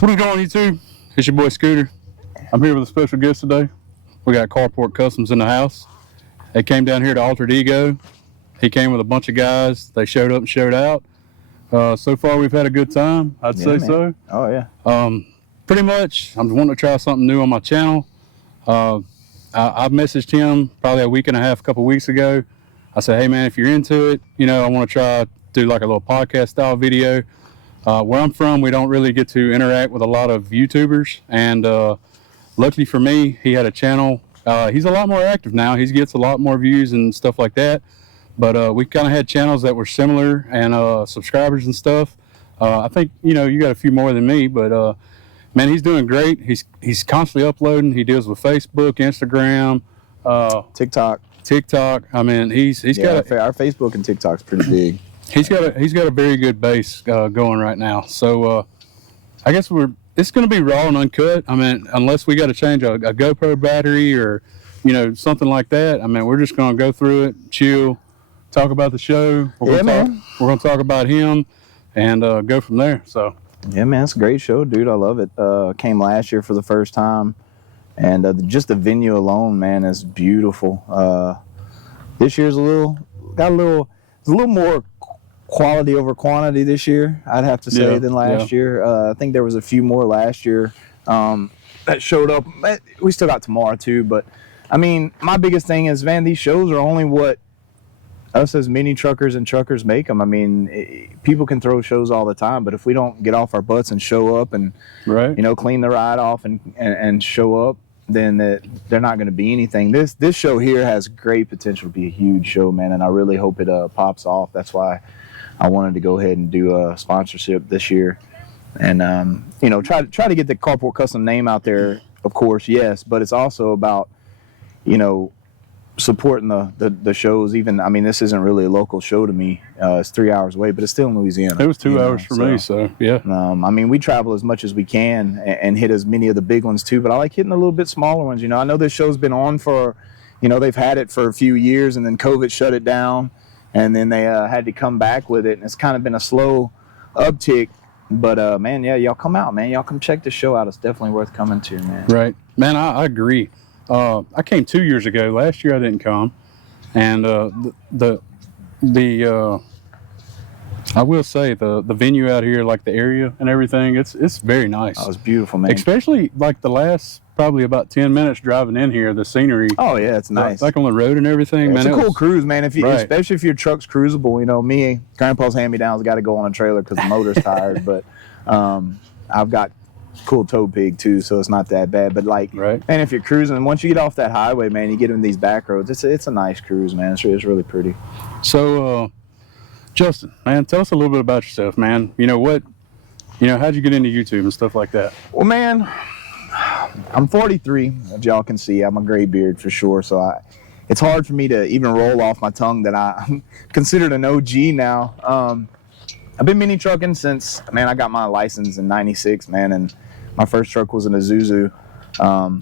What is going on, YouTube? It's your boy Scooter. I'm here with a special guest today. We got Carport Customs in the house. They came down here to Altered Ego. He came with a bunch of guys. They showed up and showed out. So far, we've had a good time. I'd say man. so. Oh, yeah. Pretty much, I'm wanting to try something new on my channel. I messaged him probably a week and a half, a couple weeks ago. I said, hey, man, if you're into it, I want to try do like a little podcast style video. Where I'm from, we don't really get to interact with a lot of YouTubers. And luckily for me, he had a channel. He's a lot more active now. He gets a lot more views and stuff like that. But we kind of had channels that were similar and subscribers and stuff. I think, you got a few more than me, but man, he's doing great. He's constantly uploading. He deals with Facebook, Instagram, TikTok. I mean, he's got our Facebook and TikTok's pretty big. He's got a very good base going right now. So I guess it's going to be raw and uncut. I mean, unless we got to change a GoPro battery or something like that. I mean, we're just going to go through it, chill, talk about the show. We're going to talk about him and go from there. So yeah, man, it's a great show, dude. I love it. Came last year for the first time, and just the venue alone, man, is beautiful. This year's a little more quality over quantity this year, I'd have to say, than last year. I think there was a few more last year that showed up. We still got tomorrow too, but I mean, my biggest thing is, man, these shows are only what us as mini truckers and truckers make them. I mean, people can throw shows all the time, but if we don't get off our butts and show up and clean the ride off and show up, then they're not going to be anything. This show here has great potential to be a huge show, man, and I really hope it pops off. That's why I wanted to go ahead and do a sponsorship this year, and try to get the Carport Custom name out there. Of course, yes, but it's also about supporting the shows. Even, I mean, this isn't really a local show to me. It's 3 hours away, but it's still in Louisiana. It was 2 hours for me, so yeah. I mean, we travel as much as we can and hit as many of the big ones too, but I like hitting the little bit smaller ones. I know this show's been on for, they've had it for a few years, and then COVID shut it down, and then they had to come back with it, and it's kind of been a slow uptick. But man, yeah, y'all come out, man. Y'all come check the show out. It's definitely worth coming to, man. Right, man. I agree. I came 2 years ago. Last year I didn't come, and I will say the venue out here, like the area and everything, it's very nice. Oh, it's beautiful, man. Especially like the last probably about 10 minutes driving in here, the scenery. Oh yeah, it's nice. Like on the road and everything, man. It's a cool cruise, man. Especially if your truck's cruisable. Me, Grandpa's hand-me-downs got to go on a trailer because the motor's tired, but I've got cool tow pig too, so it's not that bad. But and if you're cruising, once you get off that highway, man, you get in these back roads. It's a nice cruise, man. It's really pretty. So Justin, man, tell us a little bit about yourself, man. How'd you get into YouTube and stuff like that? Well, man, I'm 43, as y'all can see. I'm a gray beard for sure, so it's hard for me to even roll off my tongue that I'm considered an OG now. I've been mini trucking since, man, I got my license in '96, man, and my first truck was an Isuzu.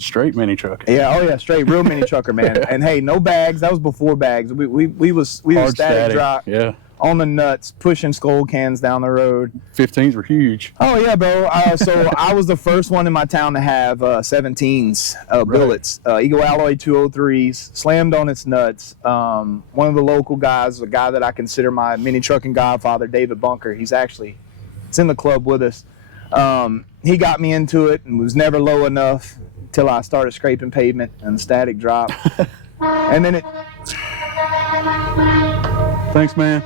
Straight mini truck. Yeah, oh yeah, straight, real mini trucker, man. And hey, no bags. That was before bags. We was static drop. Yeah. On the nuts, pushing skull cans down the road. 15s were huge. Oh yeah, bro. So I was the first one in my town to have 17s, billets, Eagle Alloy 203s, slammed on its nuts. One of the local guys, a guy that I consider my mini trucking godfather, David Bunker. It's in the club with us. He got me into it and was never low enough till I started scraping pavement and static drop. And then Thanks, man.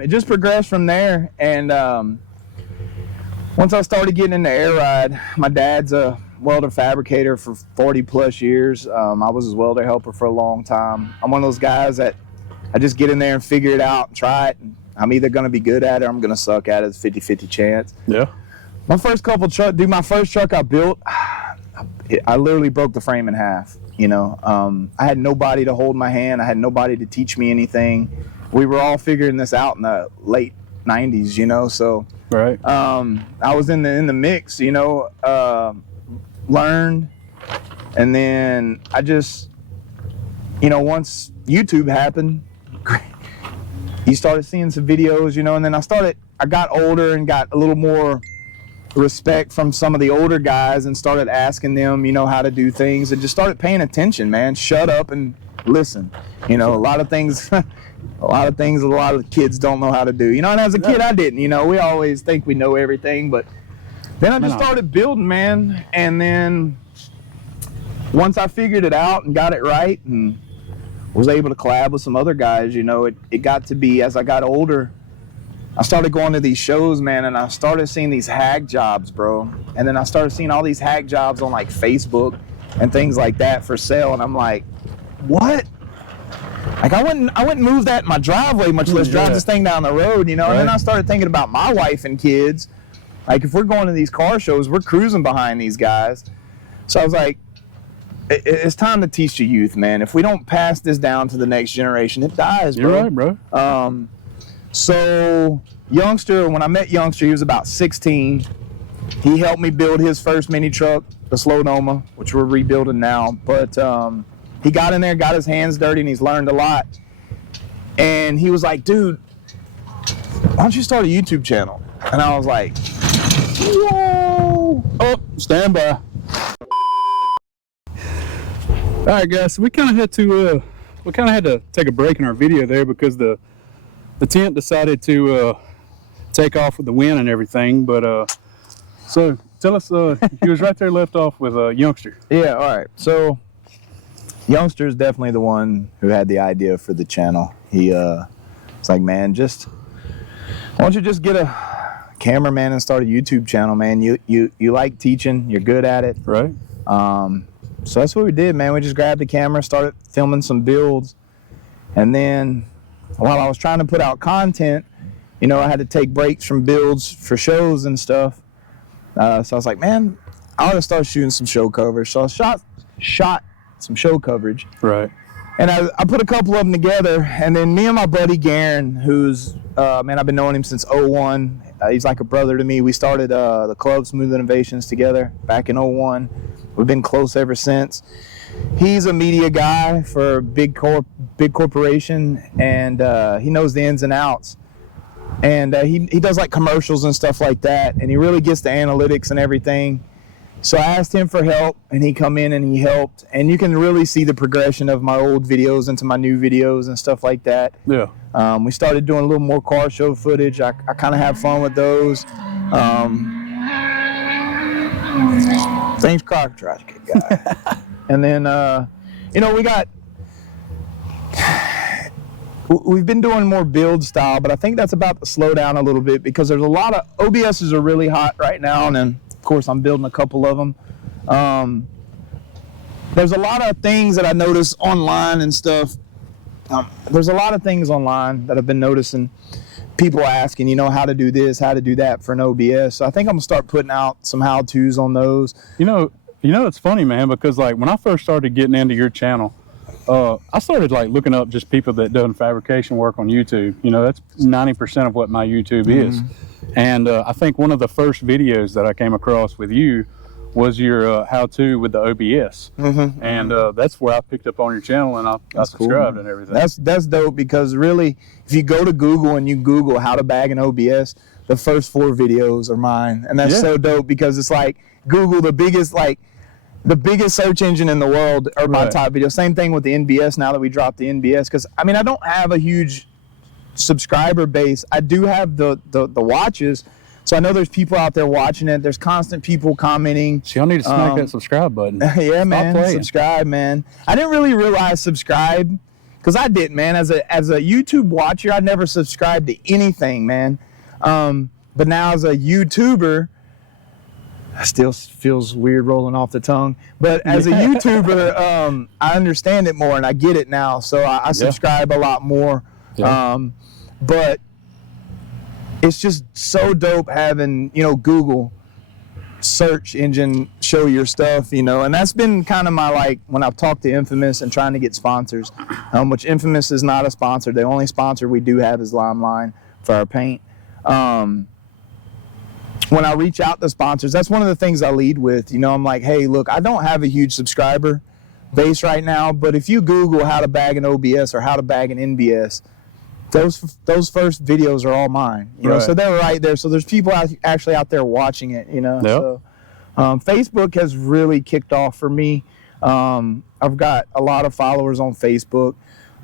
It just progressed from there, and once I started getting into air ride, my dad's a welder fabricator for 40 plus years. I was his welder helper for a long time. I'm one of those guys that I just get in there and figure it out and try it. And I'm either going to be good at it or I'm going to suck at it. It's a 50-50 chance. Yeah. My first truck I built, I literally broke the frame in half. I had nobody to hold my hand. I had nobody to teach me anything. We were all figuring this out in the late 90s, so right. I was in the mix, learned, and then I just, once YouTube happened, you started seeing some videos, and then I got older and got a little more respect from some of the older guys and started asking them, you know, how to do things, and just started paying attention, man. Shut up and listen. You know, a lot of things a lot of kids don't know how to do. You know, and as a kid I didn't, you know, we always think we know everything, but then I just started building, man, and then once I figured it out and got it right and was able to collab with some other guys, you know, it got to be, as I got older, I started going to these shows, man, and I started seeing these hack jobs, bro. And then I started seeing all these hack jobs on like Facebook and things like that for sale, and I'm like, what? Like I wouldn't move that in my driveway, much less drive this thing down the road, you know. Right. And then I started thinking about my wife and kids. Like if we're going to these car shows, we're cruising behind these guys. So I was like, it's time to teach the youth, man. If we don't pass this down to the next generation, it dies, bro. You're right, bro. So Youngster, when I met Youngster, he was about 16. He helped me build his first mini truck, the Slow Noma, which we're rebuilding now. But he got in there, got his hands dirty, and he's learned a lot. And he was like, dude, why don't you start a YouTube channel? And I was like, whoa. Oh, stand by. All right, guys. So we kind of had to take a break in our video there because the tent decided to take off with the wind and everything. But so tell us, he was right there left off with Youngster. Yeah. All right. So Youngster is definitely the one who had the idea for the channel. He it's like, man, just why don't you just get a cameraman and start a YouTube channel, man? You like teaching, you're good at it, right? So that's what we did, man. We just grabbed the camera, started filming some builds, and then while I was trying to put out content, you know, I had to take breaks from builds for shows and stuff. So I was like, man, I ought to start shooting some show coverage. So I shot some show coverage. Right. And I put a couple of them together, and then me and my buddy Garen, who's, man, I've been knowing him since 01. He's like a brother to me. We started the club Smooth Innovations together back in 01. We've been close ever since. He's a media guy for a big corporation, and he knows the ins and outs. And he does like commercials and stuff like that, and he really gets the analytics and everything. So I asked him for help, and he come in and he helped. And you can really see the progression of my old videos into my new videos and stuff like that. Yeah. We started doing a little more car show footage. I kind of have fun with those. Thanks, Croc Trash guy. And then, you know, we've been doing more build style, but I think that's about to slow down a little bit because there's a lot of OBSs are really hot right now, and then of course I'm building a couple of them. There's a lot of things that I notice online and stuff. There's a lot of things online that I've been noticing. People asking, you know, how to do this, how to do that for an OBS. So I think I'm gonna start putting out some how-tos on those. You know, it's funny, man, because like when I first started getting into your channel, I started like looking up just people that done fabrication work on YouTube. You know, that's 90% of what my YouTube is. And I think one of the first videos that I came across with you was your how-to with the OBS. And that's where I picked up on your channel, and I subscribed, cool, and everything. That's dope, because really, if you go to Google and you Google how to bag an OBS, the first 4 videos are mine. And that's so dope, because it's like Google, the biggest search engine in the world, are my top videos. Same thing with the NBS now that we dropped the NBS, because I mean, I don't have a huge subscriber base. I do have the watches, so I know there's people out there watching it. There's constant people commenting. So y'all need to smack that subscribe button. Yeah, stop man, playing. Subscribe, man. I didn't really realize subscribe, because I didn't, man. As a YouTube watcher, I never subscribed to anything, man. But now as a YouTuber, still feels weird rolling off the tongue, but as a YouTuber, I understand it more and I get it now, so I subscribe a lot more. But it's just so dope having, you know, Google search engine show your stuff, you know, and that's been kind of my, like, when I've talked to Infamous and trying to get sponsors, which Infamous is not a sponsor. The only sponsor we do have is Limeline for our paint. When I reach out to sponsors, that's one of the things I lead with. You know, I'm like, hey, look, I don't have a huge subscriber base right now, but if you Google how to bag an OBS or how to bag an NBS, those first videos are all mine. You know, so they're right there. So there's people actually out there watching it. You know, so Facebook has really kicked off for me. I've got a lot of followers on Facebook,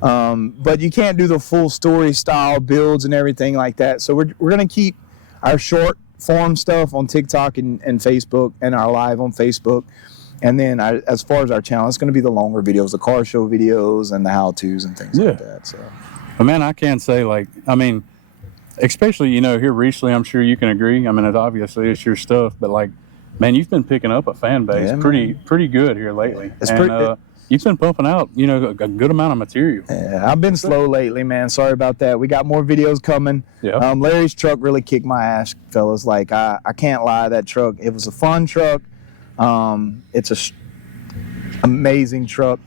but you can't do the full story style builds and everything like that. So we're gonna keep our short form stuff on TikTok and Facebook, and our live on Facebook. And then as far as our channel, it's going to be the longer videos, the car show videos and the how-tos and things like that. So, but man, I can't say, like, I mean, especially, you know, here recently, I'm sure you can agree. I mean, obviously it's your stuff, but like, man, you've been picking up a fan base pretty good here lately. You've been pumping out, you know, a good amount of material. Yeah, I've been slow lately, man. Sorry about that. We got more videos coming. Yeah. Larry's truck really kicked my ass, fellas. Like, I can't lie, that truck, it was a fun truck. It's a amazing truck.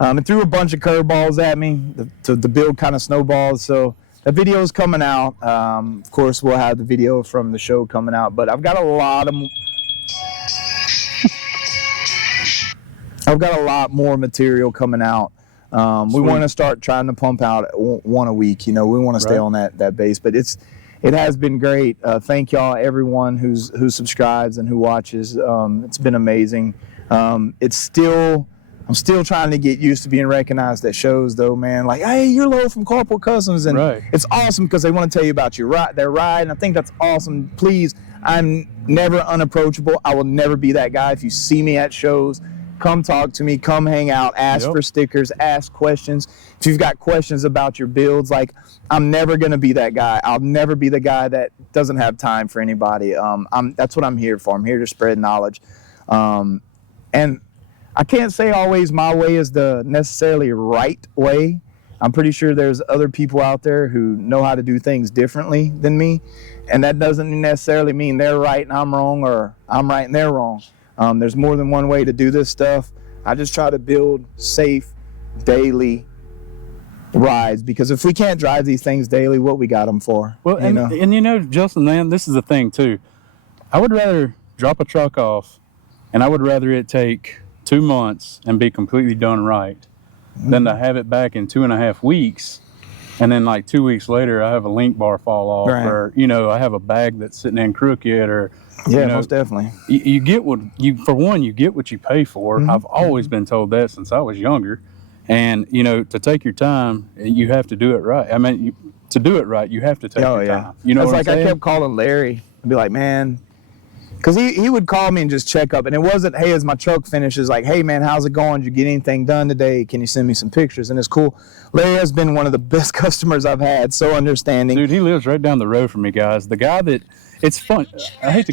It threw a bunch of curveballs at me. The build kind of snowballed. So the video is coming out. Of course, we'll have the video from the show coming out. But I've got a lot more material coming out. We want to start trying to pump out one a week. You know, we want to stay on that base. But it has been great. Thank y'all, everyone who subscribes and who watches. It's been amazing. I'm still trying to get used to being recognized at shows, though, man. Like, hey, you're Lo from Carport Customs, and it's awesome because they want to tell you about their ride, and I think that's awesome. Please, I'm never unapproachable. I will never be that guy. If you see me at shows, come talk to me, come hang out, ask for stickers, ask questions. If you've got questions about your builds, like, I'm never going to be that guy. I'll never be the guy that doesn't have time for anybody. That's what I'm here for. I'm here to spread knowledge. And I can't say always my way is the necessarily right way. I'm pretty sure there's other people out there who know how to do things differently than me. And that doesn't necessarily mean they're right and I'm wrong, or I'm right and they're wrong. There's more than one way to do this stuff. I just try to build safe, daily rides, because if we can't drive these things daily, what we got them for? Well, and you know, Justin, man, this is the thing too. I would rather drop a truck off, and I would rather it take 2 months and be completely done right than to have it back in 2.5 weeks, and then like 2 weeks later I have a link bar fall off, or you know, I have a bag that's sitting in crooked, or you know, most definitely. You get what you get what you pay for. I've always been told that since I was younger, and you know, to take your time, you have to do it right. I mean, to do it right, you have to take your time. You know, it's like I kept calling Larry and be like, man. Because he would call me and just check up. And it wasn't, hey, as my truck finishes, like, hey, man, how's it going? Did you get anything done today? Can you send me some pictures? And it's cool. Larry has been one of the best customers I've had. So understanding. Dude, he lives right down the road from me, guys. The guy that, it's fun. I hate to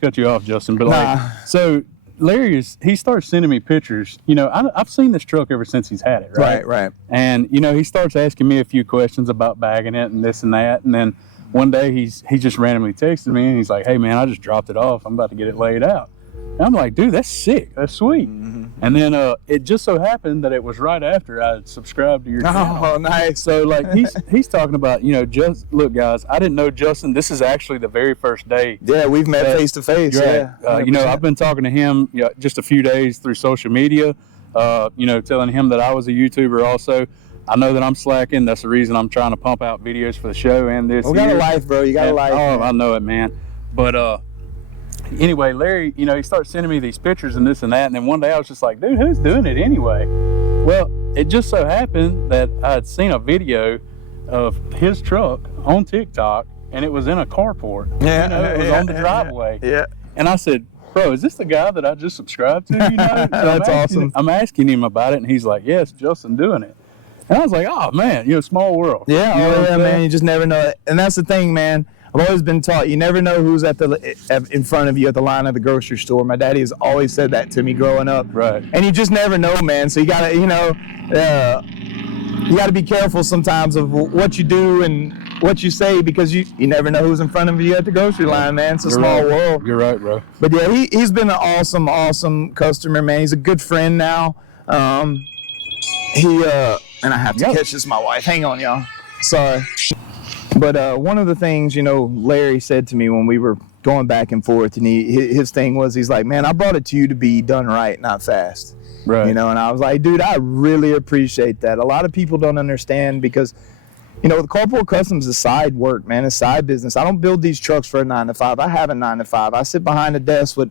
cut you off, Justin, but like, so Larry he starts sending me pictures. You know, I've seen this truck ever since he's had it, right? Right. And, you know, he starts asking me a few questions about bagging it and this and that. And then one day he just randomly texted me and he's like, hey man, I just dropped it off. I'm about to get it laid out. And I'm like, dude, that's sick. That's sweet. And then it just so happened that it was right after I subscribed to your channel. Oh, nice. So like he's talking about, you know, just look, guys, I didn't know Justin. This is actually the very first day. Yeah, we've met face to face. Yeah. You know, I've been talking to him just a few days through social media, you know, telling him that I was a YouTuber also. I know that I'm slacking. That's the reason I'm trying to pump out videos for the show and this. We got a life, bro. You got a life. Oh, man. I know it, man. But anyway, Larry, you know, he starts sending me these pictures and this and that. And then one day I was just like, dude, who's doing it anyway? Well, it just so happened that I had seen a video of his truck on TikTok, and it was in a carport. Yeah. You know, it was on the driveway. Yeah. And I said, bro, is this the guy that I just subscribed to? You know? That's awesome. I'm asking him about it, and he's like, yes, Justin doing it. And I was like, oh, man, you know, small world. Yeah, you know man, you just never know. And that's the thing, man. I've always been taught you never know who's in front of you at the line of the grocery store. My daddy has always said that to me growing up. Right. And you just never know, man. So you got to, you know, you got to be careful sometimes of what you do and what you say, because you never know who's in front of you at the grocery line, man. It's a small world. You're right, bro. But yeah, he's been an awesome customer, man. He's a good friend now. And I have to catch this, my wife. Hang on, y'all. Sorry. But one of the things, you know, Larry said to me when we were going back and forth, and his thing was, he's like, man, I brought it to you to be done right, not fast. Right. You know, and I was like, dude, I really appreciate that. A lot of people don't understand, because you know, the Carport Customs is side work, man. It's side business. I don't build these trucks for a 9-to-5. I have a 9-to-5. I sit behind a desk with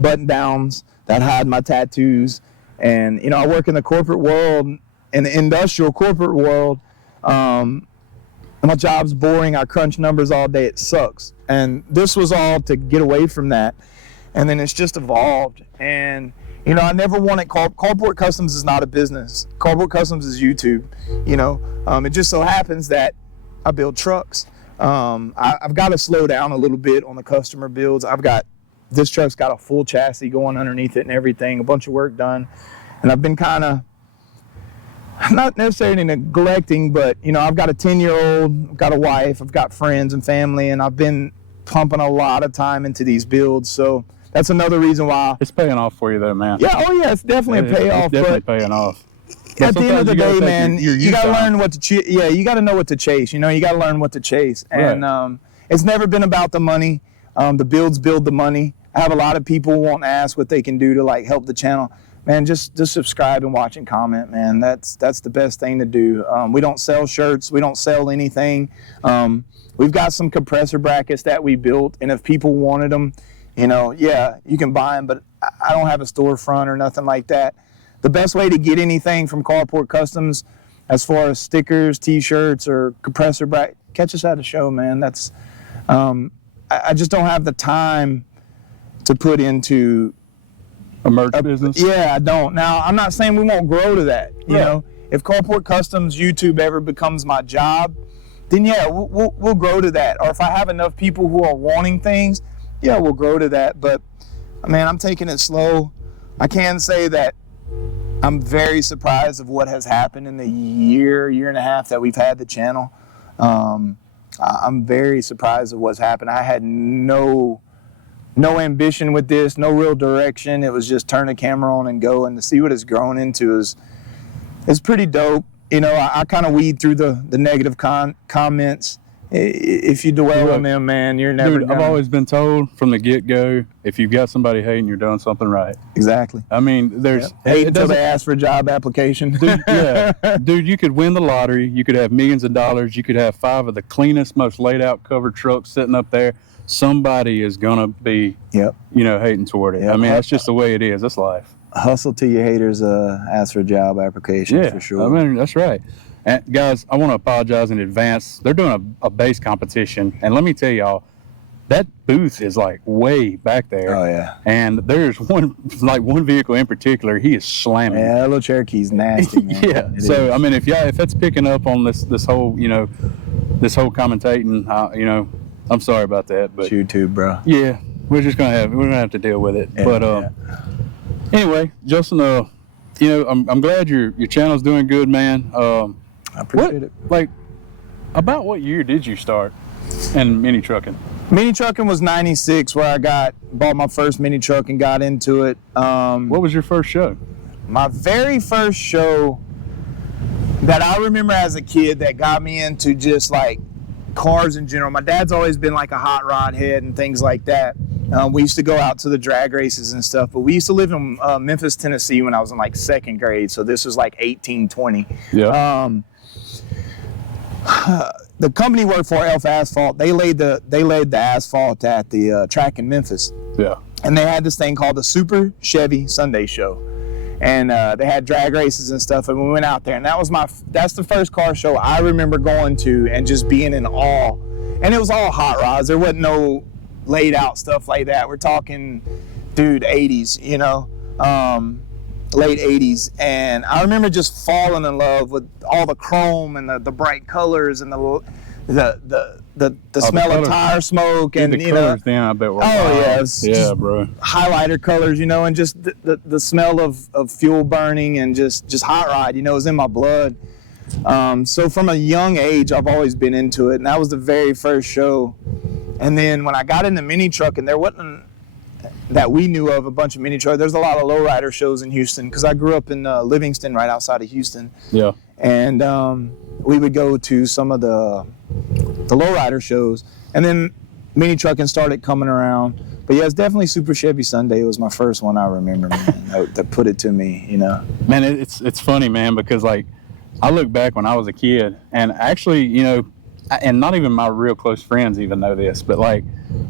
button downs that hide my tattoos. And, you know, I work in the corporate world, in the industrial corporate world. My job's boring. I crunch numbers all day. It sucks. And this was all to get away from that. And then it's just evolved. And, you know, I never wanted Carport Customs is not a business. Carport Customs is YouTube. You know, it just so happens that I build trucks. I've got to slow down a little bit on the customer builds. This truck's got a full chassis going underneath it and everything, a bunch of work done. And I've been kind of, not necessarily neglecting, but, you know, I've got a 10-year-old, I've got a wife, I've got friends and family, and I've been pumping a lot of time into these builds. So that's another reason why. It's paying off for you, though, man. Yeah, oh yeah, it's definitely a payoff. It's definitely paying off. At the end of the day, man, you got to learn what to you got to know what to chase. You know, you got to learn what to chase. And right. It's never been about the money. The builds build the money. I have a lot of people wanting to ask what they can do to like help the channel. Man, just subscribe and watch and comment, man. That's the best thing to do. We don't sell shirts. We don't sell anything. We've got some compressor brackets that we built, and if people wanted them, you know, yeah, you can buy them, but I don't have a storefront or nothing like that. The best way to get anything from Carport Customs, as far as stickers, T-shirts, or compressor bracket, catch us at a show, man. That's I just don't have the time to put into a merch business. Yeah, I don't. Now, I'm not saying we won't grow to that. You Right. know, if Carport Customs YouTube ever becomes my job, then yeah, we'll grow to that. Or if I have enough people who are wanting things, yeah, we'll grow to that. But man, I'm taking it slow. I can say that I'm very surprised of what has happened in the year and a half that we've had the channel. I'm very surprised of what's happened. I had no ambition with this, no real direction. It was just turn the camera on and go, and to see what it's grown into is pretty dope. You know, I kind of weed through the negative comments. If you dwell on them, man, you're never. Dude, I've always been told from the get-go, if you've got somebody hating, you're doing something right. Exactly. I mean, there's hate until they ask for a job application. Dude, yeah, dude, you could win the lottery. You could have millions of dollars. You could have 5 of the cleanest, most laid-out covered trucks sitting up there. Somebody is gonna be, you know, hating toward it. Yep. I mean, that's just the way it is. That's life. Hustle till your haters ask for a job application, for sure. I mean, that's right. And guys, I want to apologize in advance. They're doing a base competition, and let me tell y'all, that booth is like way back there. Oh yeah. And there's one vehicle in particular. He is slamming. Yeah, that little Cherokee's nasty, man. Yeah. So I mean, if that's picking up on this whole, you know, this whole commentating, you know, I'm sorry about that, but it's YouTube, bro. Yeah, we're gonna have to deal with it. Yeah, but anyway, Justin, you know, I'm glad your channel's doing good, man. I appreciate it. Like, about what year did you start in mini trucking? Mini trucking was 96, where I bought my first mini truck and got into it. What was your first show? My very first show that I remember as a kid that got me into just like cars in general. My dad's always been like a hot rod head and things like that. We used to go out to the drag races and stuff, but we used to live in Memphis, Tennessee when I was in like 2nd grade. So this was like 1820. Yeah. The company worked for Elf Asphalt. They laid the asphalt at the track in Memphis. Yeah. And they had this thing called the Super Chevy Sunday Show, and they had drag races and stuff. And we went out there, and that's the first car show I remember going to and just being in awe. And it was all hot rods. There wasn't no laid out stuff like that. We're talking, dude, 80s, you know. Late 80s, and I remember just falling in love with all the chrome and the bright colors and the smell of tire smoke and the colors. Then I bet were yeah, bro, highlighter colors, you know, and just the smell of fuel burning and just hot rod, you know, is in my blood. So from a young age, I've always been into it, and that was the very first show. And then when I got into mini trucking, there wasn't that we knew of a bunch of mini trucks. There's a lot of lowrider shows in Houston because I grew up in Livingston, right outside of Houston. Yeah. And we would go to some of the lowrider shows, and then mini trucking started coming around. But yeah, it's definitely Super Chevy Sunday. It was my first one I remember, man, that put it to me, you know. Man, it's funny, man, because like I look back when I was a kid, and actually, you know, and not even my real close friends even know this, but like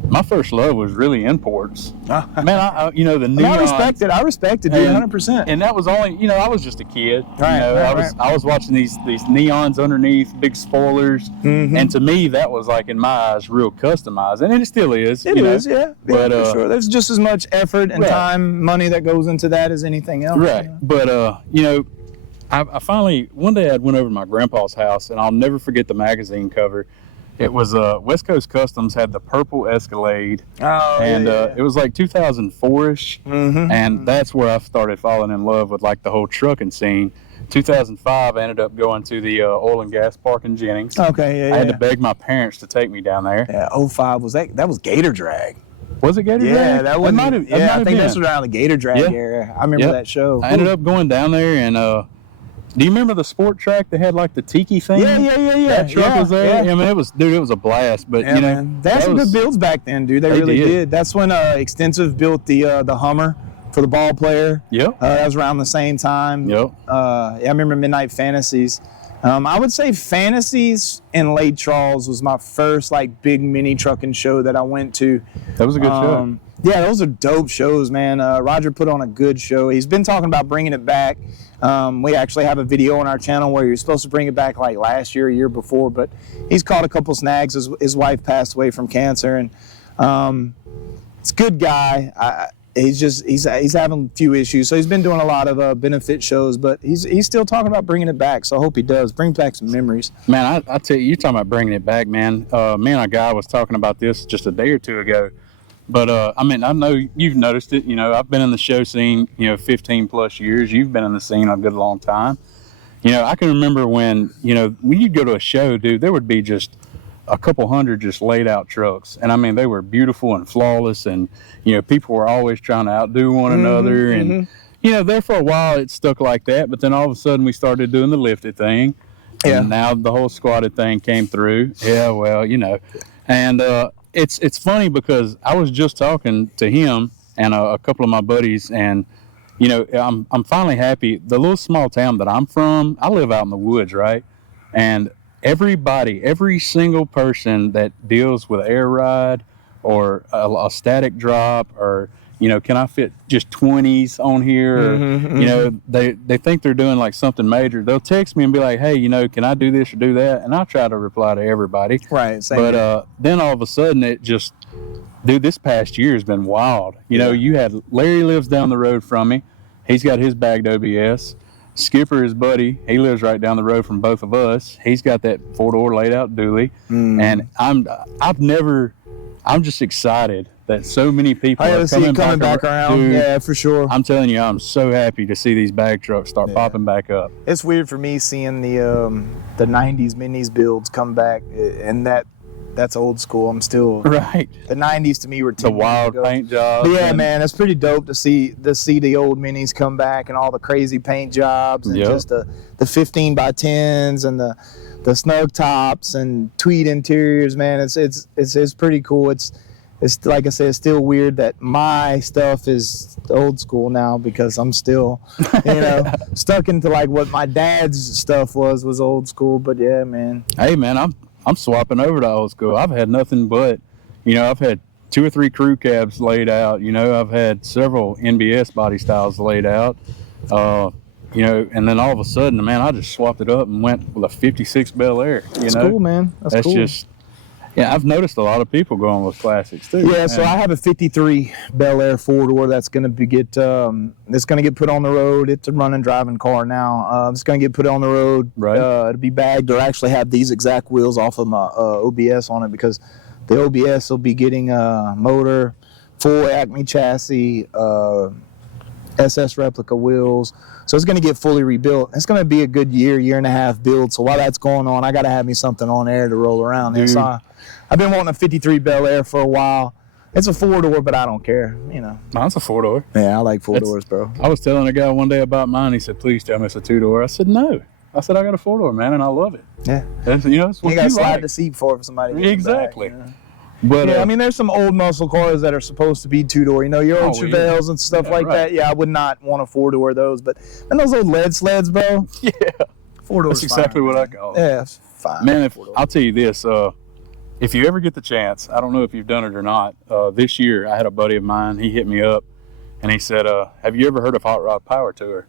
my first love was really imports. Man, you know, the neon. I respect it, dude, 100%. And that was only, you know, I was just a kid. Right, you know, right, I was watching these neons underneath, big spoilers, and to me that was like in my eyes real customized, and it still is. It is, yeah. But for sure, there's just as much effort and time, money that goes into that as anything else. Right, You know? but you know. I finally, one day I went over to my grandpa's house, and I'll never forget the magazine cover. It was West Coast Customs had the purple Escalade, and it was like 2004-ish, and that's where I started falling in love with like the whole trucking scene. 2005, I ended up going to the oil and gas park in Jennings. Okay, I had to beg my parents to take me down there. Yeah, 05 was that was Gator Drag. Was it Gator Drag? Yeah, that was. Yeah, I think that's around the Gator Drag Yeah. era. I remember that show. I ended up going down there, and do you remember the sport track that had like the tiki thing? Yeah. That truck was there. Yeah. I mean, it was a blast. But you know, man. They had some good builds back then, dude. They really did. That's when Extensive built the Hummer for the ball player. Yep. That was around the same time. Yep. I remember Midnight Fantasies. I would say Fantasies in Lake Charles was my first like big mini trucking show that I went to. That was a good show. Yeah, those are dope shows, man. Roger put on a good show. He's been talking about bringing it back. We actually have a video on our channel where he was supposed to bring it back like last year, a year before, but he's caught a couple snags. His wife passed away from cancer, and it's a good guy. He's having a few issues, so he's been doing a lot of benefit shows, but he's still talking about bringing it back. So I hope he does bring back some memories. Man, I tell you, you're talking about bringing it back, man. Me and a guy was talking about this just a day or two ago. But, I mean, I know you've noticed it. You know, I've been in the show scene, 15 plus years. You've been in the scene a good long time. You know, I can remember when you'd go to a show, dude, there would be just a couple hundred just laid out trucks. And, I mean, they were beautiful and flawless. And, people were always trying to outdo one another. And, there for a while it stuck like that. But then all of a sudden we started doing the lifted thing. Yeah. And now the whole squatted thing came through. Yeah, well, And, it's funny because I was just talking to him and a couple of my buddies, and I'm finally happy. The little small town that I'm from, I live out in the woods, right? And every single person that deals with air ride or a static drop or can I fit just 20s on here? Or, they think they're doing like something major. They'll text me and be like, hey, can I do this or do that? And I try to reply to everybody. Right. But then all of a sudden it just, dude, this past year has been wild. You had Larry lives down the road from me. He's got his bagged OBS. Skipper, his buddy, he lives right down the road from both of us. He's got that 4-door laid out dually. And I'm just excited that so many people are coming back around. Dude, yeah, for sure. I'm telling you, I'm so happy to see these bag trucks start popping back up. It's weird for me seeing the 90s minis builds come back, and that's old school. I'm still right. The 90s to me were the wild paint jobs. But yeah, man, it's pretty dope to see the old minis come back and all the crazy paint jobs and just the 15 by 10s and the snug tops and tweed interiors. Man, it's pretty cool. It's like I said, it's still weird that my stuff is old school now because I'm still, stuck into like what my dad's stuff was old school. But yeah, man. Hey, man, I'm swapping over to old school. I've had nothing but, I've had 2 or 3 crew cabs laid out. I've had several NBS body styles laid out. And then all of a sudden, man, I just swapped it up and went with a 56 Bel Air. That's cool, man. That's cool. Just. Yeah, I've noticed a lot of people going with classics too. Yeah, so I have a '53 Bel Air 4-door that's going to get put on the road. It's a running driving car now. It's going to get put on the road. Right. It'll be bagged. It'll actually have these exact wheels off of my OBS on it because the OBS will be getting a motor, full Acme chassis, SS replica wheels. So it's going to get fully rebuilt. It's going to be a good year and a half build. So while that's going on, I got to have me something on air to roll around. Dude. So I've been wanting a 53 Bel Air for a while. It's a 4-door, but I don't care, Mine's a 4-door. Yeah, I like 4-doors, bro. I was telling a guy one day about mine. He said, please tell me it's a 2-door. I said, no. I said, I got a 4-door, man, and I love it. Yeah. That's, it's what you got to slide like. the seat for somebody. Exactly. Back, But I mean, there's some old muscle cars that are supposed to be 2-door. Your old Chevelles and stuff like that. Yeah, I would not want a 4-door of those. But and those old lead sleds, bro. Yeah. 4-door's That's exactly fine, what I man. call it. Yeah, it's fine. Man, Four-door. I'll tell you this, if you ever get the chance, I don't know if you've done it or not. This year, I had a buddy of mine. He hit me up, and he said, "Have you ever heard of Hot Rod Power Tour?"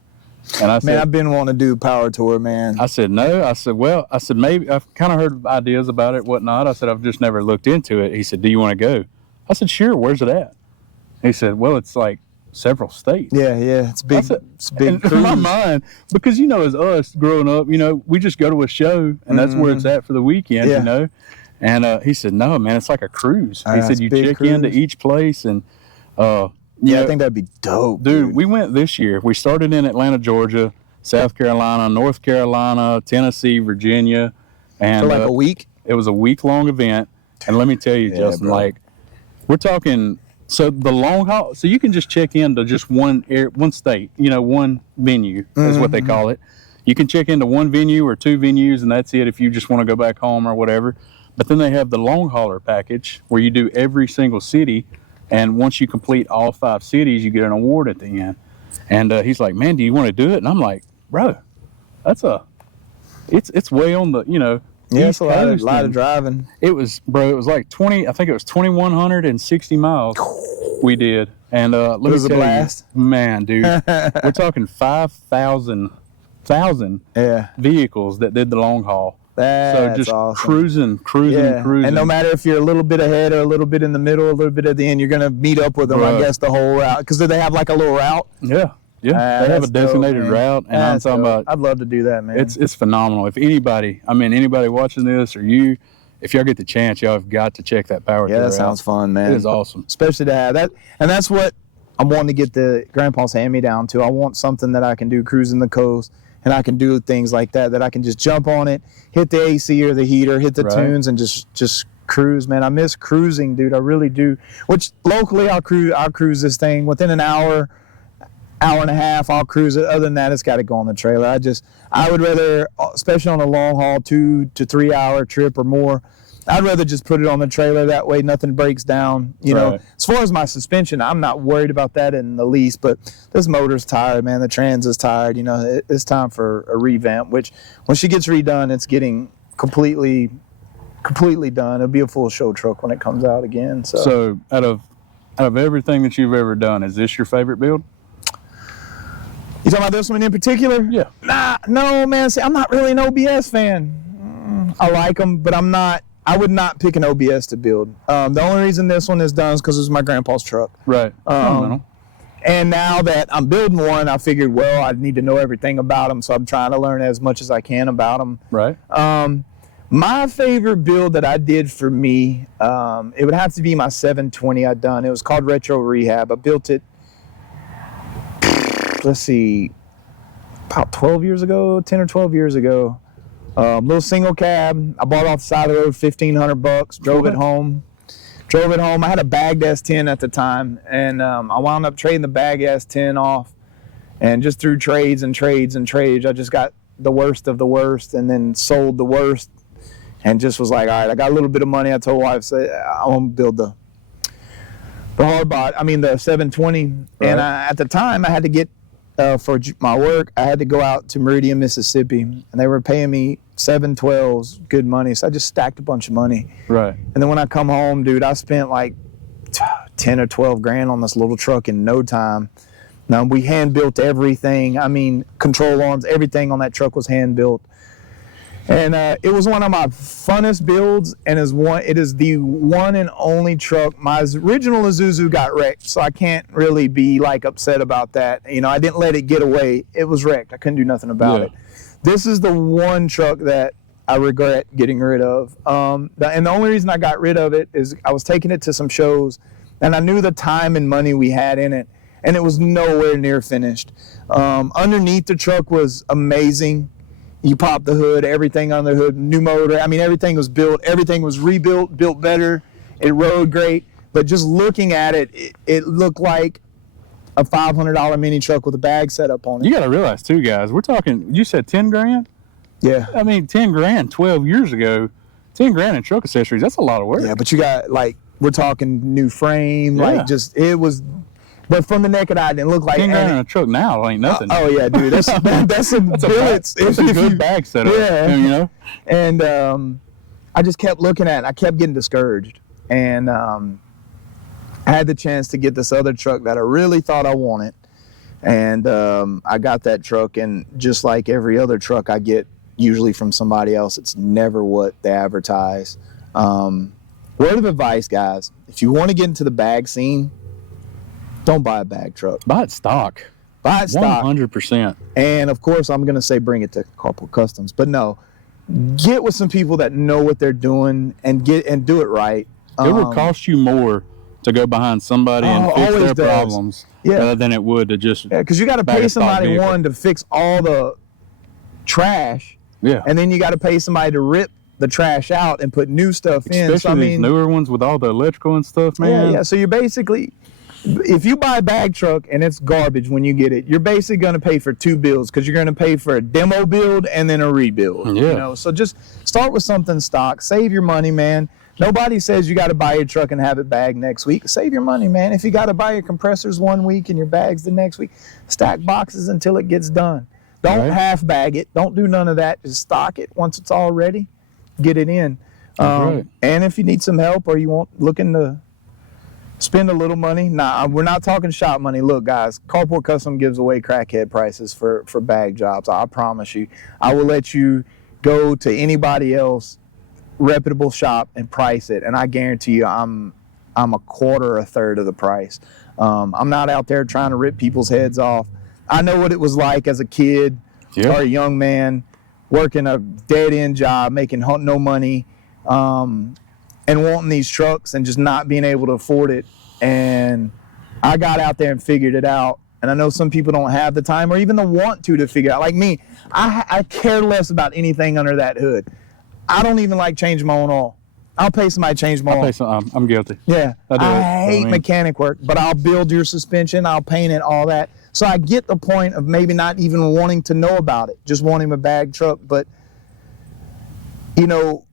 And I Man, said, I've been wanting to do Power Tour, man. I said, no. I said, well, I said, maybe I've kind of heard ideas about it, whatnot. I said, I've just never looked into it. He said, do you want to go? I said, sure. Where's it at? He said, well, it's like several states. Yeah, it's big. Said, It's big. in my mind, because, you know, as us growing up, you know, we just go to a show and that's where it's at for the weekend, you know. And he said, no, man, it's like a cruise. He said, you check into each place and, I think that'd be dope. Dude, we went this year. We started in Atlanta, Georgia, South Carolina, North Carolina, Tennessee, Virginia. And for like a week? It was a week-long event. And let me tell you, Justin, bro. like, we're talking, so the long haul, so you can just check into just one state, you know, one venue is what they call it. You can check into one venue or two venues, and that's it if you just want to go back home or whatever. But then they have the long hauler package where you do every single city. And once you complete all 5 cities, you get an award at the end. And he's like, man, do you want to do it? And I'm like, bro, it's way on the, you know. Yeah, it's a lot of driving. It was like 2,160 miles we did. And let me was a tell blast. you, man, dude, we're talking 5,000 vehicles that did the long haul. That's so just awesome. cruising. And no matter if you're a little bit ahead or a little bit in the middle, a little bit at the end, you're going to meet up with them, I guess, the whole route. Because they have like a little route. Yeah. They have a designated route. And I'm talking about. I'd love to do that, man. It's phenomenal. If anybody watching this or you, if y'all get the chance, y'all have got to check that Power Tour out. Yeah, that sounds fun, man. It is awesome. Especially to have that. And that's what I'm wanting to get the Grandpa's hand-me-down to. I want something that I can do cruising the coast. And I can do things like that I can just jump on it, hit the AC or the heater, hit the tunes, and just cruise, man. I miss cruising, dude. I really do. Which locally, I'll cruise this thing within an hour and a half. I'll cruise it. Other than that, it's got to go on the trailer. I would rather, especially on a long haul, 2 to 3 hour trip or more, I'd rather just put it on the trailer. That way nothing breaks down. You know, as far as my suspension, I'm not worried about that in the least, but this motor's tired, man. The trans is tired. You know, it's time for a revamp, which when she gets redone, it's getting completely done. It'll be a full show truck when it comes out again. So out of everything that you've ever done, is this your favorite build? You talking about this one in particular? Yeah. No, man. See, I'm not really an OBS fan. I like them, but I would not pick an OBS to build. The only reason this one is done is because it was my grandpa's truck. Right. And now that I'm building one, I figured, well, I need to know everything about them, so I'm trying to learn as much as I can about them. Right. My favorite build that I did for me, it would have to be my 720 I'd done. It was called Retro Rehab. I built it, let's see, about 12 years ago, 10 or 12 years ago. Little single cab. I bought it off the side of the road, $1,500. Drove it home. I had a bagged S10 at the time, and I wound up trading the bag S10 off. And just through trades, I just got the worst of the worst, and then sold the worst, and just was like, all right, I got a little bit of money. I told wife, I want to build the hardbot. I mean the 720. Right. And at the time, I had to get for my work, I had to go out to Meridian, Mississippi, and they were paying me 712s, good money. So I just stacked a bunch of money. Right. And then when I come home, dude, I spent like 10 or 12 grand on this little truck in no time. Now, we hand built everything. I mean, control arms, everything on that truck was hand built. And it was one of my funnest builds, and it is the one and only truck. My original Isuzu got wrecked, so I can't really be like upset about that. You know, I didn't let it get away. It was wrecked. I couldn't do nothing about it. This is the one truck that I regret getting rid of. And the only reason I got rid of it is I was taking it to some shows, and I knew the time and money we had in it, and it was nowhere near finished. Underneath the truck was amazing. You pop the hood, everything on the hood, new motor. I mean, everything was built. Everything was rebuilt, built better. It rode great. But just looking at it, it looked like a $500 mini truck with a bag set up on it. You got to realize, too, guys, we're talking, you said 10 grand? Yeah. I mean, 10 grand 12 years ago, 10 grand in truck accessories, that's a lot of work. Yeah, but you got, like, we're talking new frame. Like, just, it was But from the naked eye, it didn't look like 10 grand in anything. a truck now ain't nothing. Oh yeah, dude, that's some billets. That's a good bag setup. Yeah. You know. And I just kept looking at it. I kept getting discouraged. And I had the chance to get this other truck that I really thought I wanted. And I got that truck, and just like every other truck I get, usually from somebody else, it's never what they advertise. Word of advice, guys, if you want to get into the bag scene, don't buy a bag truck. Buy it stock. Buy it stock. 100%. And of course, I'm going to say bring it to Carport Customs. But no, get with some people that know what they're doing and do it right. It will cost you more to go behind somebody and fix their problems than it would to just because you got to pay somebody to fix all the trash. Yeah. And then you got to pay somebody to rip the trash out and put new stuff in. Especially these newer ones with all the electrical and stuff, man. Yeah. So you're basically, if you buy a bag truck and it's garbage when you get it, you're basically going to pay for two bills because you're going to pay for a demo build and then a rebuild. Yeah. You know, so just start with something stock. Save your money, man. Nobody says you got to buy your truck and have it bagged next week. Save your money, man. If you got to buy your compressors one week and your bags the next week, stack boxes until it gets done. Don't half bag it. Don't do none of that. Just stock it once it's all ready. Get it in. And if you need some help or you looking to spend a little money, we're not talking shop money. Look, guys, Carport Custom gives away crackhead prices for bag jobs. I promise you. I will let you go to anybody else reputable shop and price it, and I guarantee you I'm a quarter or a third of the price. I'm not out there trying to rip people's heads off. I know what it was like as a kid or a young man working a dead-end job, making no money, and wanting these trucks and just not being able to afford it. And I got out there and figured it out. And I know some people don't have the time or even the want to figure it out. Like me, I care less about anything under that hood. I don't even like changing my own oil. I'll pay somebody to change my oil. I'm guilty. Yeah. I hate mechanic work, but I'll build your suspension, I'll paint it, all that. So I get the point of maybe not even wanting to know about it, just wanting a bag truck. But, you know,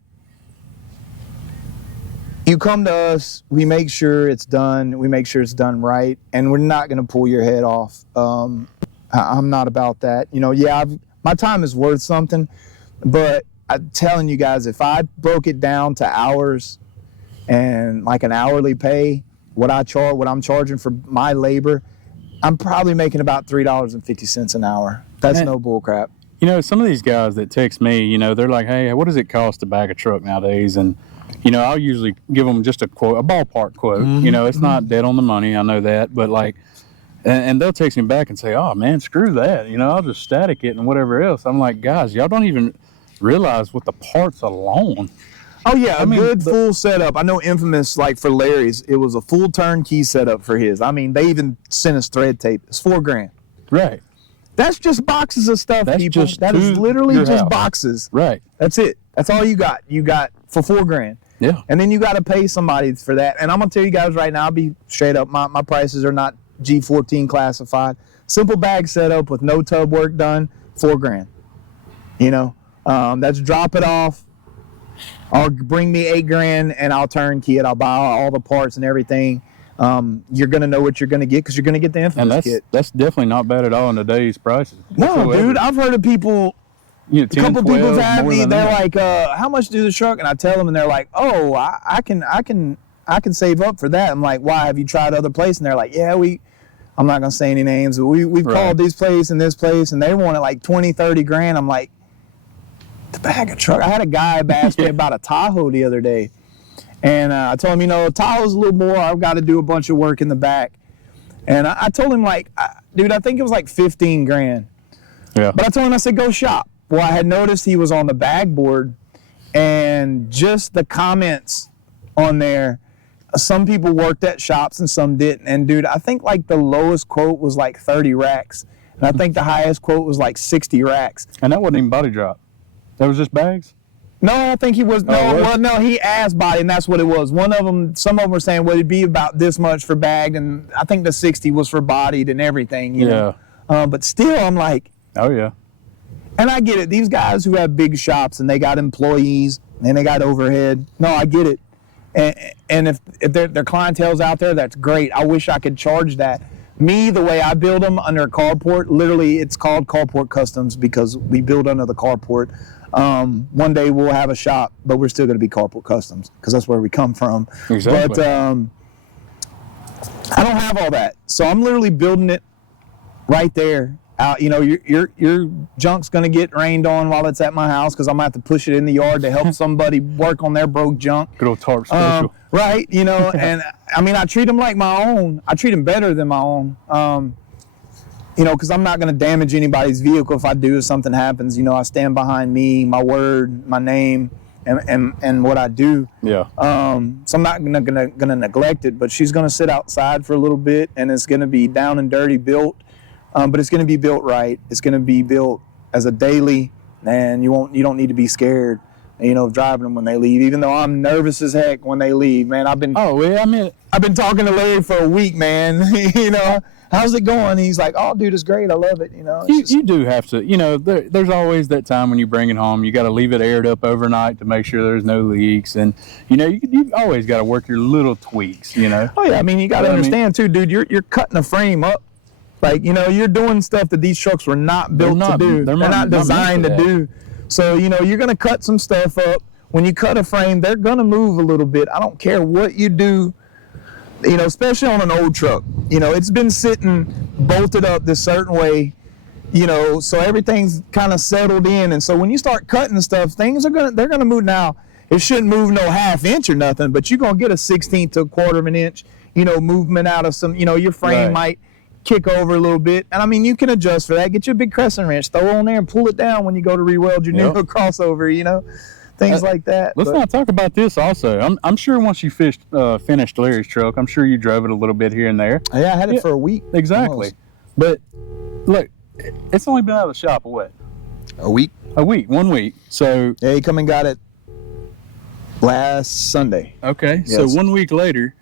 you come to us, we make sure it's done, we make sure it's done right, and we're not going to pull your head off. I'm not about that. You know, my time is worth something, but I'm telling you guys, if I broke it down to hours and like an hourly pay, what I'm charging for my labor, I'm probably making about $3.50 an hour. That's no bull crap. You know, some of these guys that text me, you know, they're like, hey, what does it cost to bag a truck nowadays? And, you know, I'll usually give them just a ballpark quote. You know, it's not dead on the money. I know that. But like, and they'll text me back and say, oh, man, screw that. You know, I'll just static it and whatever else. I'm like, guys, y'all don't even realize what the parts alone. Oh yeah, good full setup. I know Infamous, like for Larry's, it was a full turnkey setup for his. I mean, they even sent us thread tape. It's $4,000. Right. That's just boxes of stuff, That's people. just that is literally just house. boxes. Right. That's it. That's all you got. You got for $4,000. Yeah. And then you got to pay somebody for that. And I'm gonna tell you guys right now, I'll be straight up. My prices are not G14 classified. Simple bag setup with no tub work done, $4,000. You know, that's drop it off. Or bring me $8,000 and I'll turnkey it. I'll buy all the parts and everything. You're gonna know what you're gonna get because you're gonna get the Infamous kit. That's definitely not bad at all in today's prices. No, dude, I've heard of people. You know, 10, a couple 12, people have me. They're that. like, "How much do the truck?" And I tell them, and they're like, "Oh, I can save up for that." I'm like, "Why? Have you tried other places?" And they're like, "Yeah, I'm not gonna say any names, but we've called this place and this place, and they wanted like 20, 30 grand." I'm like, the bag of truck. I had a guy ask me about a Tahoe the other day, and I told him, you know, Tahoe's a little more. I've got to do a bunch of work in the back, and I told him like, dude, I think it was like 15 grand. Yeah. But I told him, I said, go shop. Well, I had noticed he was on the bag board, and just the comments on there. Some people worked at shops and some didn't. And dude, I think like the lowest quote was like 30 racks, and I think the highest quote was like 60 racks. And that wasn't even body drop. That was just bags? No, I think he was. No, he asked body, and that's what it was. Some of them were saying, well, it'd be about this much for bagged, and I think the 60 was for bodied and everything, you know. But still, I'm like, oh, yeah. And I get it. These guys who have big shops and they got employees and they got overhead, no, I get it. And if their clientele's out there, that's great. I wish I could charge that. me, the way I build them under a carport, literally it's called Carport Customs because we build under the carport. One day we'll have a shop, but we're still going to be Carport Customs because that's where we come from. Exactly. But I don't have all that, so I'm literally building it right there. Out, you know, your junk's going to get rained on while it's at my house because I'm going to have to push it in the yard to help somebody work on their broke junk. Good old tarp special. Right, you know, and I mean, I treat them like my own. I treat them better than my own. You know, because I'm not going to damage anybody's vehicle if I do, if something happens. You know, I stand behind me, my word, my name, and what I do. Yeah. So I'm not gonna neglect it, but she's gonna sit outside for a little bit, and it's gonna be down and dirty built. But it's going to be built right. It's going to be built as a daily, and you don't need to be scared, you know, of driving them when they leave. Even though I'm nervous as heck when they leave, man. I've been talking to Larry for a week, man. You know, how's it going? He's like, oh, dude, it's great. I love it. You know, you do have to. You know, there's always that time when you bring it home. You got to leave it aired up overnight to make sure there's no leaks, and you know, you've always got to work your little tweaks. You know. Oh yeah, I mean, you got to understand too, dude. You're cutting a frame up. Like, you know, you're doing stuff that these trucks were not built to do. They're not designed to do. So, you know, you're going to cut some stuff up. When you cut a frame, they're going to move a little bit. I don't care what you do, you know, especially on an old truck. You know, it's been sitting bolted up this certain way, you know, so everything's kind of settled in. And so when you start cutting stuff, they're going to move now. It shouldn't move no half inch or nothing, but you're going to get a 1/16 to a quarter of an inch, you know, movement out of some, you know, your frame might kick over a little bit, and I mean, you can adjust for that. Get you a big crescent wrench, throw it on there and pull it down when you go to re-weld your new crossover, you know, things like that. Let's not talk about this also. I'm sure once you finished Larry's truck, I'm sure you drove it a little bit here and there. Yeah, I had it for a week. Exactly. Almost. But look, it's only been out of the shop a what? A week. 1 week. So yeah, he come and got it last Sunday. Okay, yes. So 1 week later,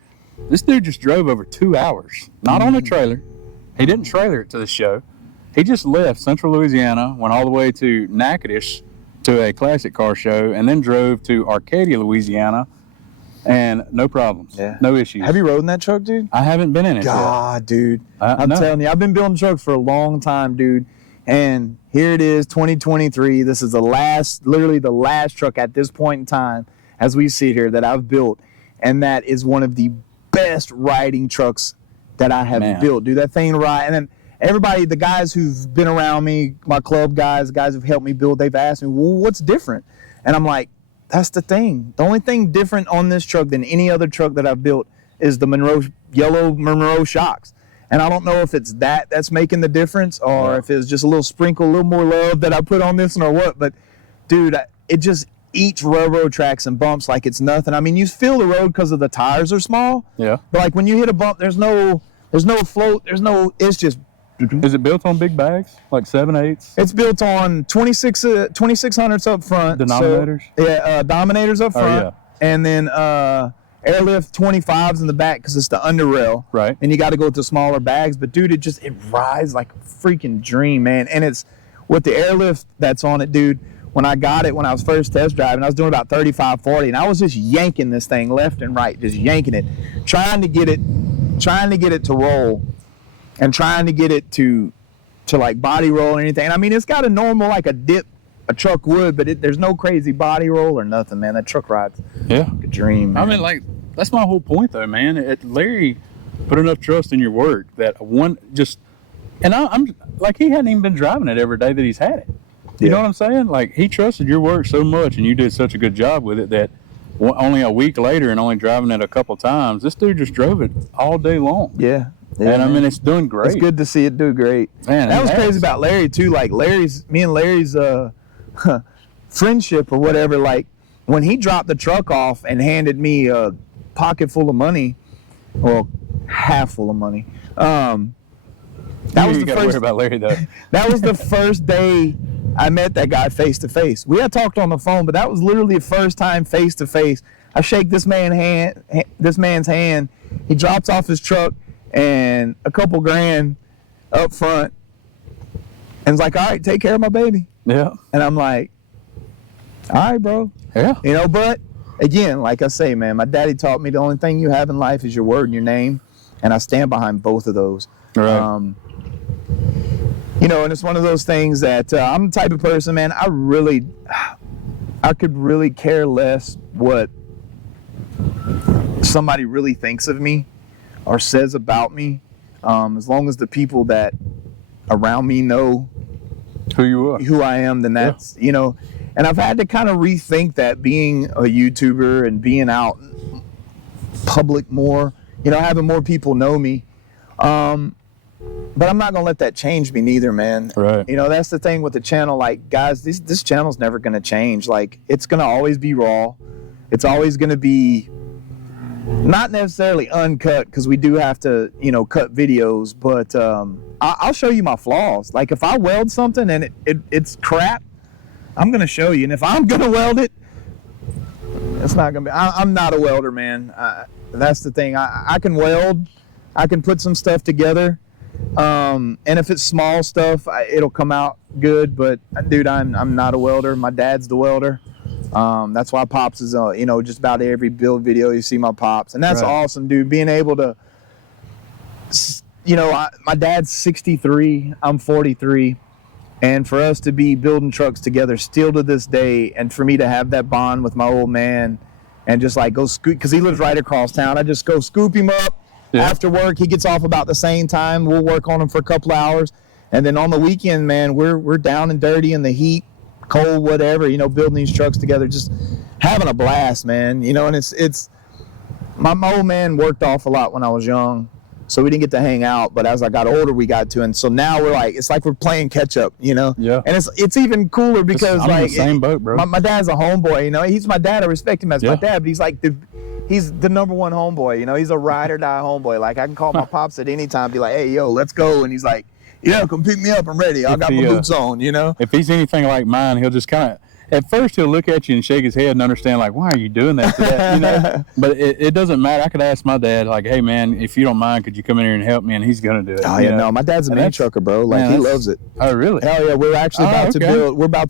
this dude just drove over 2 hours, not on a trailer. He didn't trailer it to the show. He just left Central Louisiana, went all the way to Natchitoches to a classic car show, and then drove to Arcadia, Louisiana, and no problems, no issues. Have you rode in that truck, dude? I haven't been in it yet. Dude. I'm telling you, I've been building trucks for a long time, dude. And here it is, 2023. This is literally the last truck at this point in time, as we see here, that I've built. And that is one of the best riding trucks that I have built. Dude, that thing ride. And then everybody, the guys who've been around me, my club guys, the guys who've helped me build, they've asked me, well, what's different? And I'm like, that's the thing. The only thing different on this truck than any other truck that I've built is the yellow Monroe shocks. And I don't know if it's that's making the difference, or if it's just a little sprinkle, a little more love that I put on this one, or what. But dude, it just eats railroad tracks and bumps like it's nothing. I mean, you feel the road because of the tires are small. Yeah. But like when you hit a bump, there's no float. It's just. Is it built on big bags, like 7/8? It's built on 2600s up front. Denominators? So, Dominators up front. And then airlift 25s in the back because it's the under rail. Right. And you got to go with the smaller bags. But dude, it rides like a freaking dream, man. And it's with the airlift that's on it, dude. When I got it, when I was first test driving, I was doing about 35, 40, and I was just yanking this thing left and right, just yanking it, trying to get it to roll, and trying to get it to like body roll or anything. And I mean, it's got a normal, like a dip a truck would, but there's no crazy body roll or nothing, man. That truck rides like a dream, man. I mean, like, that's my whole point, though, man. Larry put enough trust in your word that I'm like, he hadn't even been driving it every day that he's had it. You know what I'm saying? Like, he trusted your work so much, and you did such a good job with it that only a week later and only driving it a couple times, this dude just drove it all day long. Yeah, and I mean, it's doing great. It's good to see it do great. Man, that was crazy about Larry too. Like me and Larry's friendship or whatever. Like when he dropped the truck off and handed me a pocket full of money, well, half full of money. That was the first. Worry about Larry though. That was the first day I met that guy face to face. We had talked on the phone, but that was literally the first time face to face. I shake this man's hand. He drops off his truck and a couple grand up front, and it's like, all right, take care of my baby. Yeah. And I'm like, all right, bro. Yeah. You know, but again, like I say, man, my daddy taught me the only thing you have in life is your word and your name. and I stand behind both of those. Right. You know, and it's one of those things that I'm the type of person, man, I could really care less what somebody really thinks of me or says about me, as long as the people that around me know who I am, then that's, you know. And I've had to kind of rethink that, being a YouTuber and being out public more, you know, having more people know me. But I'm not gonna let that change me neither, man. Right. You know, that's the thing with the channel. Like, guys, this channel's never gonna change. Like, it's gonna always be raw. It's always gonna be not necessarily uncut, because we do have to, you know, cut videos. But I'll show you my flaws. Like, if I weld something and it's crap, I'm gonna show you. And if I'm gonna weld it, it's not gonna be. I'm not a welder, man. That's the thing. I can weld. I can put some stuff together. And if it's small stuff, it'll come out good. But dude, I'm not a welder. My dad's the welder. That's why Pops is, you know, just about every build video you see my Pops, and that's awesome, dude. Being able to, you know, my dad's 63, I'm 43, and for us to be building trucks together still to this day, and for me to have that bond with my old man, and just like go scoop, because he lives right across town. I just go scoop him up. After work, he gets off about the same time. We'll work on him for a couple of hours, and then on the weekend, man, we're down and dirty in the heat, cold, whatever, you know, building these trucks together, just having a blast, man. You know, and it's my old man worked off a lot when I was young, so we didn't get to hang out. But as I got older, we got to, and so now we're like, it's like we're playing catch up, you know. Yeah. And it's even cooler because I'm in the same boat, bro. My dad's a homeboy, you know. He's my dad. I respect him as my dad, but he's like he's the number one homeboy, you know. He's a ride or die homeboy. Like, I can call my Pops at any time, be like, hey, yo, let's go. And he's like, yeah, come pick me up. I'm ready. I got my boots on, you know. If he's anything like mine, he'll just kind of, at first he'll look at you and shake his head and understand, like, why are you doing that to that, you know? But it doesn't matter. I could ask my dad, like, hey, man, if you don't mind, could you come in here and help me? And he's going to do it. Oh, yeah, no, my dad's a mini trucker, bro. Like, man, he loves it. Oh, really? Hell yeah, we're actually about to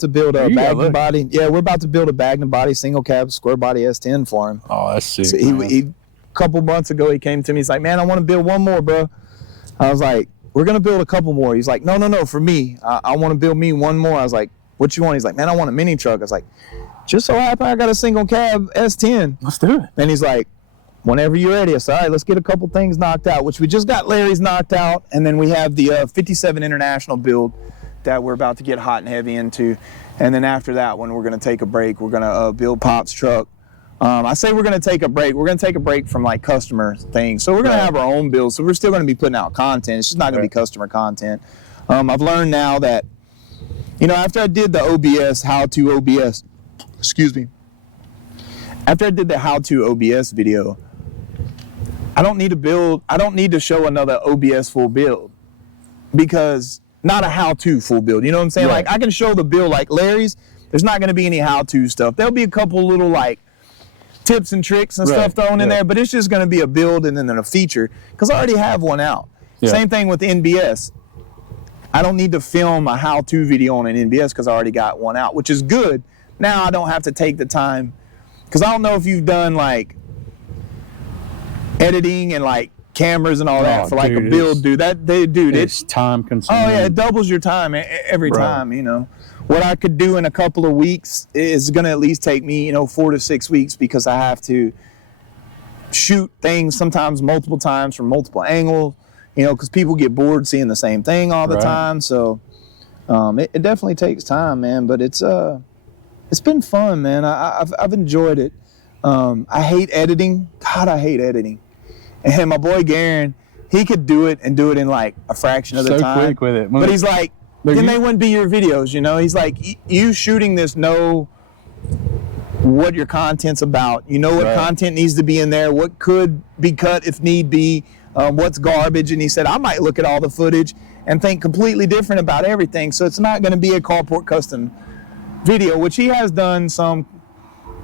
build a Bagna body. Yeah, we're about to build a Bagna body, single cab, square body S10 for him. Oh, that's sick. So he a couple months ago, he came to me. He's like, man, I want to build one more, bro. I was like, we're going to build a couple more. He's like, no, for me. I want to build me one more. I was like, what you want? He's like, man, I want a mini truck. I was like, just so happen I got a single cab S10. Let's do it. And he's like, whenever you're ready. I said, all right, let's get a couple things knocked out, which we just got Larry's knocked out. And then we have the 57 International build that we're about to get hot and heavy into. And then after that one, we're going to take a break. We're going to build Pop's truck. I say we're going to take a break. We're going to take a break from like customer things. So we're going to have our own build. So we're still going to be putting out content. It's just not going to be customer content. I've learned now that, you know, after I did the OBS, how-to OBS, after I did the how-to OBS video, I don't need to show another OBS full build, because not a how-to full build. You know what I'm saying? Like, I can show the build like Larry's. There's not going to be any how-to stuff. There'll be a couple little like tips and tricks and stuff thrown in there, but it's just going to be a build and then a feature, because I already have one out. Same thing with NBS. I don't need to film a how-to video on an NBS because I already got one out, which is good. Now I don't have to take the time, because I don't know if you've done like editing and like cameras and all that for like a build, dude. It's time consuming. Oh yeah, it doubles your time every time, you know. What I could do in a couple of weeks is going to at least take me, you know, 4 to 6 weeks, because I have to shoot things sometimes multiple times from multiple angles, you know, because people get bored seeing the same thing all the time. So it definitely takes time, man. But it's been fun, man. I've enjoyed it. I hate editing. God, I hate editing. And my boy Garen, he could do it and do it in like a fraction of the time. So quick with it. But he's like, then they wouldn't be your videos, you know? He's like, you shooting this, know what your content's about. You know what content needs to be in there, what could be cut if need be, what's garbage. And he said, I might look at all the footage and think completely different about everything. So it's not going to be a Carport Custom video, which he has done some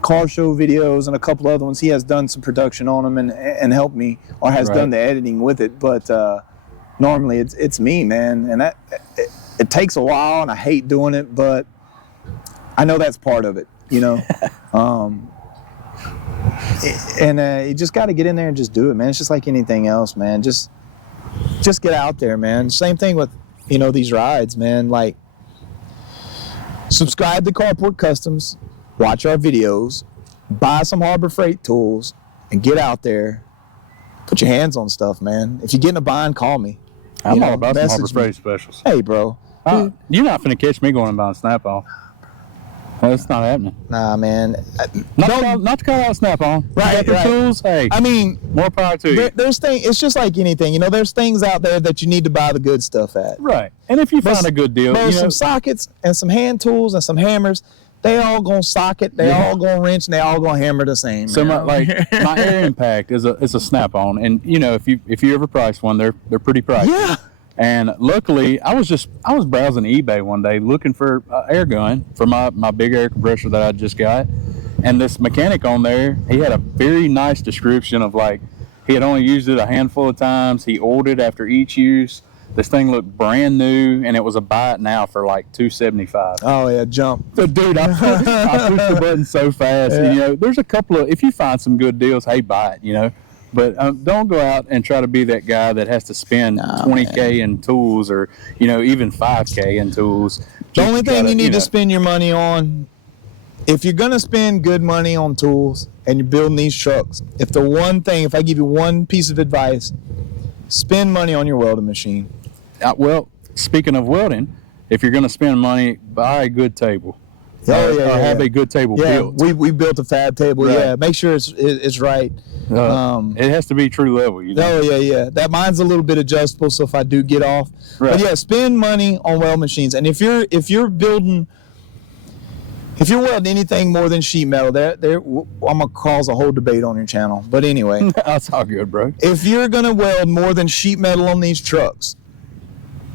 car show videos and a couple other ones. He has done some production on them and helped me, or has done the editing with it. But normally it's me, man. And that it takes a while, and I hate doing it, but I know that's part of it, you know. And you just got to get in there and just do it, man. It's just like anything else, man. Just get out there, man. Same thing with, these rides, man. Like, subscribe to Carport Customs, watch our videos, buy some Harbor Freight tools, and get out there. Put your hands on stuff, man. If you get in a bind, call me. I'm all about some Harbor Freight specials. Hey, bro. You're not finna catch me going and buying Snap-on. That's not happening. Nah, man. Not to call out Snap-on. Right, right. Tools, hey. I mean, more power to you. There's things. It's just like anything. There's things out there that you need to buy the good stuff at. Right. And if you find a good deal, some sockets and some hand tools and some hammers, they all gonna socket, they all gonna wrench, and they all gonna hammer the same. So my Air Impact is a Snap-on, and if you ever price one, they're pretty pricey. Yeah. And luckily, I was browsing eBay one day looking for an air gun for my big air compressor that I just got, and this mechanic on there, he had a very nice description of, like, he had only used it a handful of times. He oiled it after each use. This thing looked brand new, and it was a buy it now for like $275. Oh yeah, jump! So, dude, I pushed the button so fast. Yeah. And, there's a couple of, if you find some good deals, hey, buy it. But don't go out and try to be that guy that has to spend $20K in tools, or even $5K in tools. The only thing you need to spend your money on, if you're gonna spend good money on tools and you're building these trucks, if I give you one piece of advice, spend money on your welding machine. Well, speaking of welding, if you're gonna spend money, buy a good table. Have a good table built. We built a fab table. Right. Yeah, make sure it's right. It has to be true level. Oh yeah. That mine's a little bit adjustable, so if I do get off. Right. But yeah, spend money on weld machines. And if you're welding anything more than sheet metal, I'm gonna cause a whole debate on your channel. But anyway, that's all good, bro. If you're gonna weld more than sheet metal on these trucks,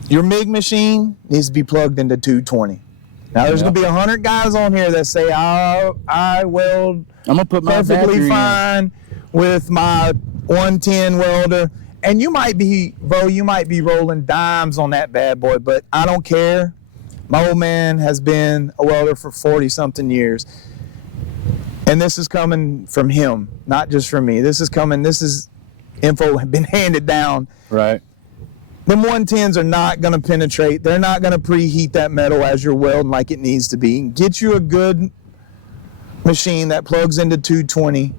your MIG machine needs to be plugged into 220. Now, there's going to be 100 guys on here that say, I weld I'm gonna put my perfectly fine with my 110 welder. And you might be rolling dimes on that bad boy, but I don't care. My old man has been a welder for 40-something years. And this is coming from him, not just from me. This is info been handed down. Right. Them 110s are not going to penetrate. They're not going to preheat that metal as you're welding like it needs to be. Get you a good machine that plugs into 220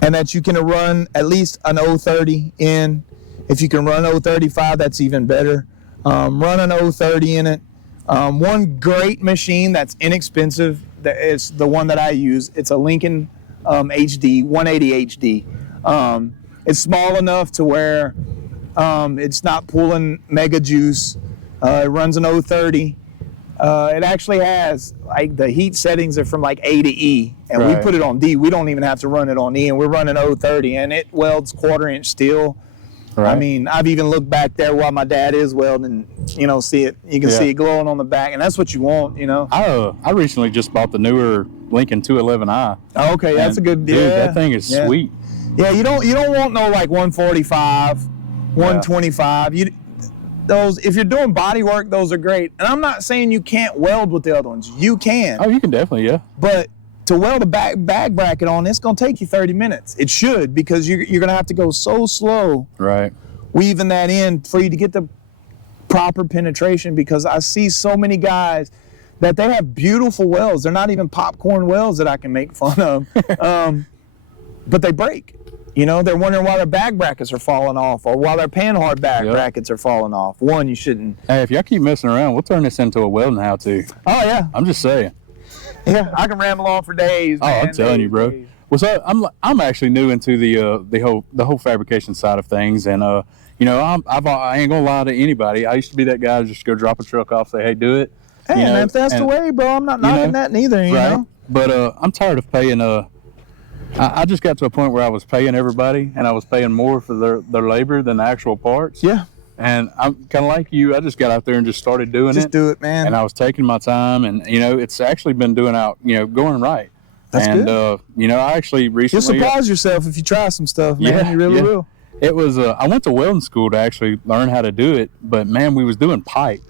and that you can run at least an 030 in. If you can run 035, that's even better. Run an 030 in it. One great machine that's inexpensive, it's the one that I use. It's a Lincoln HD, 180 HD. It's small enough to where it's not pulling mega juice. It runs an 030. It actually has, like, the heat settings are from like A to E, and we put it on D. We don't even have to run it on E, and we're running 030, and it welds 1/4-inch steel. Right. I mean, I've even looked back there while my dad is welding, see it. You can see it glowing on the back, and that's what you want, I recently just bought the newer Lincoln 211i. Oh, okay, that's a good deal. Dude, that thing is sweet. Yeah, you don't want no like 145, 125. If you're doing body work, those are great. And I'm not saying you can't weld with the other ones. You can. Oh, you can definitely, yeah. But to weld a bag bracket on, it's going to take you 30 minutes. It should, because you're going to have to go so slow. Right. Weaving that in for you to get the proper penetration, because I see so many guys that they have beautiful welds. They're not even popcorn welds that I can make fun of. But they break. They're wondering why their bag brackets are falling off, or why their panhard bag brackets are falling off. One, you shouldn't. Hey, if y'all keep messing around, we'll turn this into a welding how-to. Oh, yeah. I'm just saying. Yeah, I can ramble on for days. Oh, man. I'm telling you, bro. Well, so I'm actually new into the whole fabrication side of things, and I ain't gonna lie to anybody. I used to be that guy to just go drop a truck off, say, hey, do it. Hey, if that's the way, bro, I'm not knocking that neither. You know. But I'm tired of paying. I just got to a point where I was paying everybody, and I was paying more for their labor than the actual parts. Yeah. And I'm kind of like you. I just got out there and just started doing it. Just do it, man. And I was taking my time, and it's actually been going right. That's good. I actually recently. You'll surprise yourself if you try some stuff, man. Yeah, you really will. It was. I went to welding school to actually learn how to do it, but man, we was doing pipe,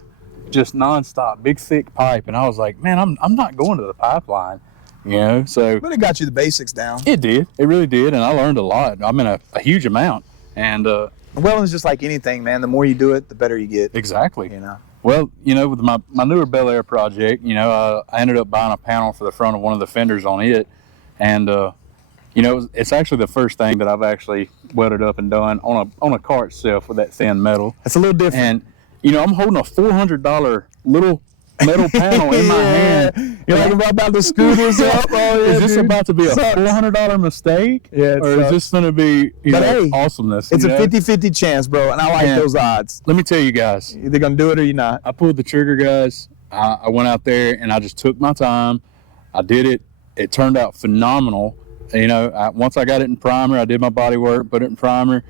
just nonstop, big thick pipe, and I was like, man, I'm not going to the pipeline. you know. So, But it got you the basics down. it did. It really did, and I learned a lot. I mean, a huge amount. And Welding's just like anything, man. The more you do it, the better you get. exactly. You know. Well, you know, with my newer Bel Air project, you know, I ended up buying a panel for the front of one of the fenders on it, and you know, it's actually the first thing that I've actually welded up and done on a car itself with that thin metal. That's a little different. And you know, I'm holding a $400 little metal panel in my hand. You're like about to screw this up. Oh, yeah, is this dude. about to be a $400 mistake? Yeah, it or is sucks. this going to be But hey, awesomeness? It's you a know? 50-50 chance, bro, and I like And those odds. Let me tell you guys, You're either gonna do it or you're not. I pulled the trigger, guys. I went out there and I just took my time. I did it. It turned out phenomenal. You know, once I got it in primer, I did my body work, put it in primer.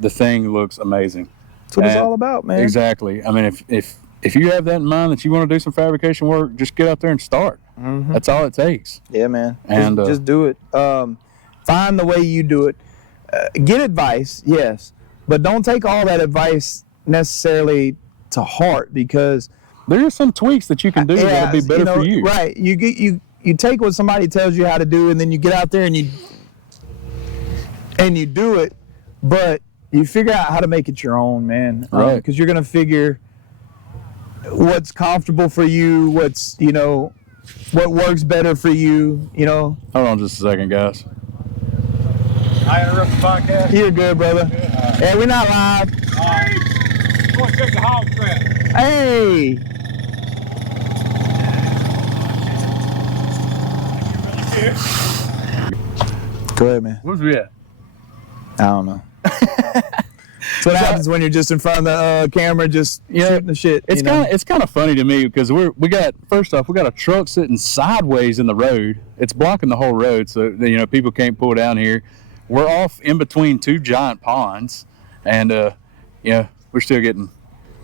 The thing looks amazing. That's what it's all about, man. Exactly. I mean, if you have that in mind that you want to do some fabrication work, just get out there and start. Mm-hmm. That's all it takes. Yeah, man. And just do it. Find the way you do it. Get advice, yes, but don't take all that advice necessarily to heart, because there are some tweaks that you can do that'll be better for you. Right. You take what somebody tells you how to do, and then you get out there and you do it, but you figure out how to make it your own, man. Right. Because you're gonna figure what's comfortable for you, what's, you know, what works better for you, you know. Hold on just a second, guys. I interrupt the podcast. You're good, brother. Yeah, we're not live. I want to check the hog trap. Hey. Go ahead, man. Where's we at? I don't know. That's what happens when you're just in front of the camera, just shooting the shit. It's kind of funny to me because we got a truck sitting sideways in the road. It's blocking the whole road, so you know people can't pull down here. We're off in between two giant ponds, and we're still getting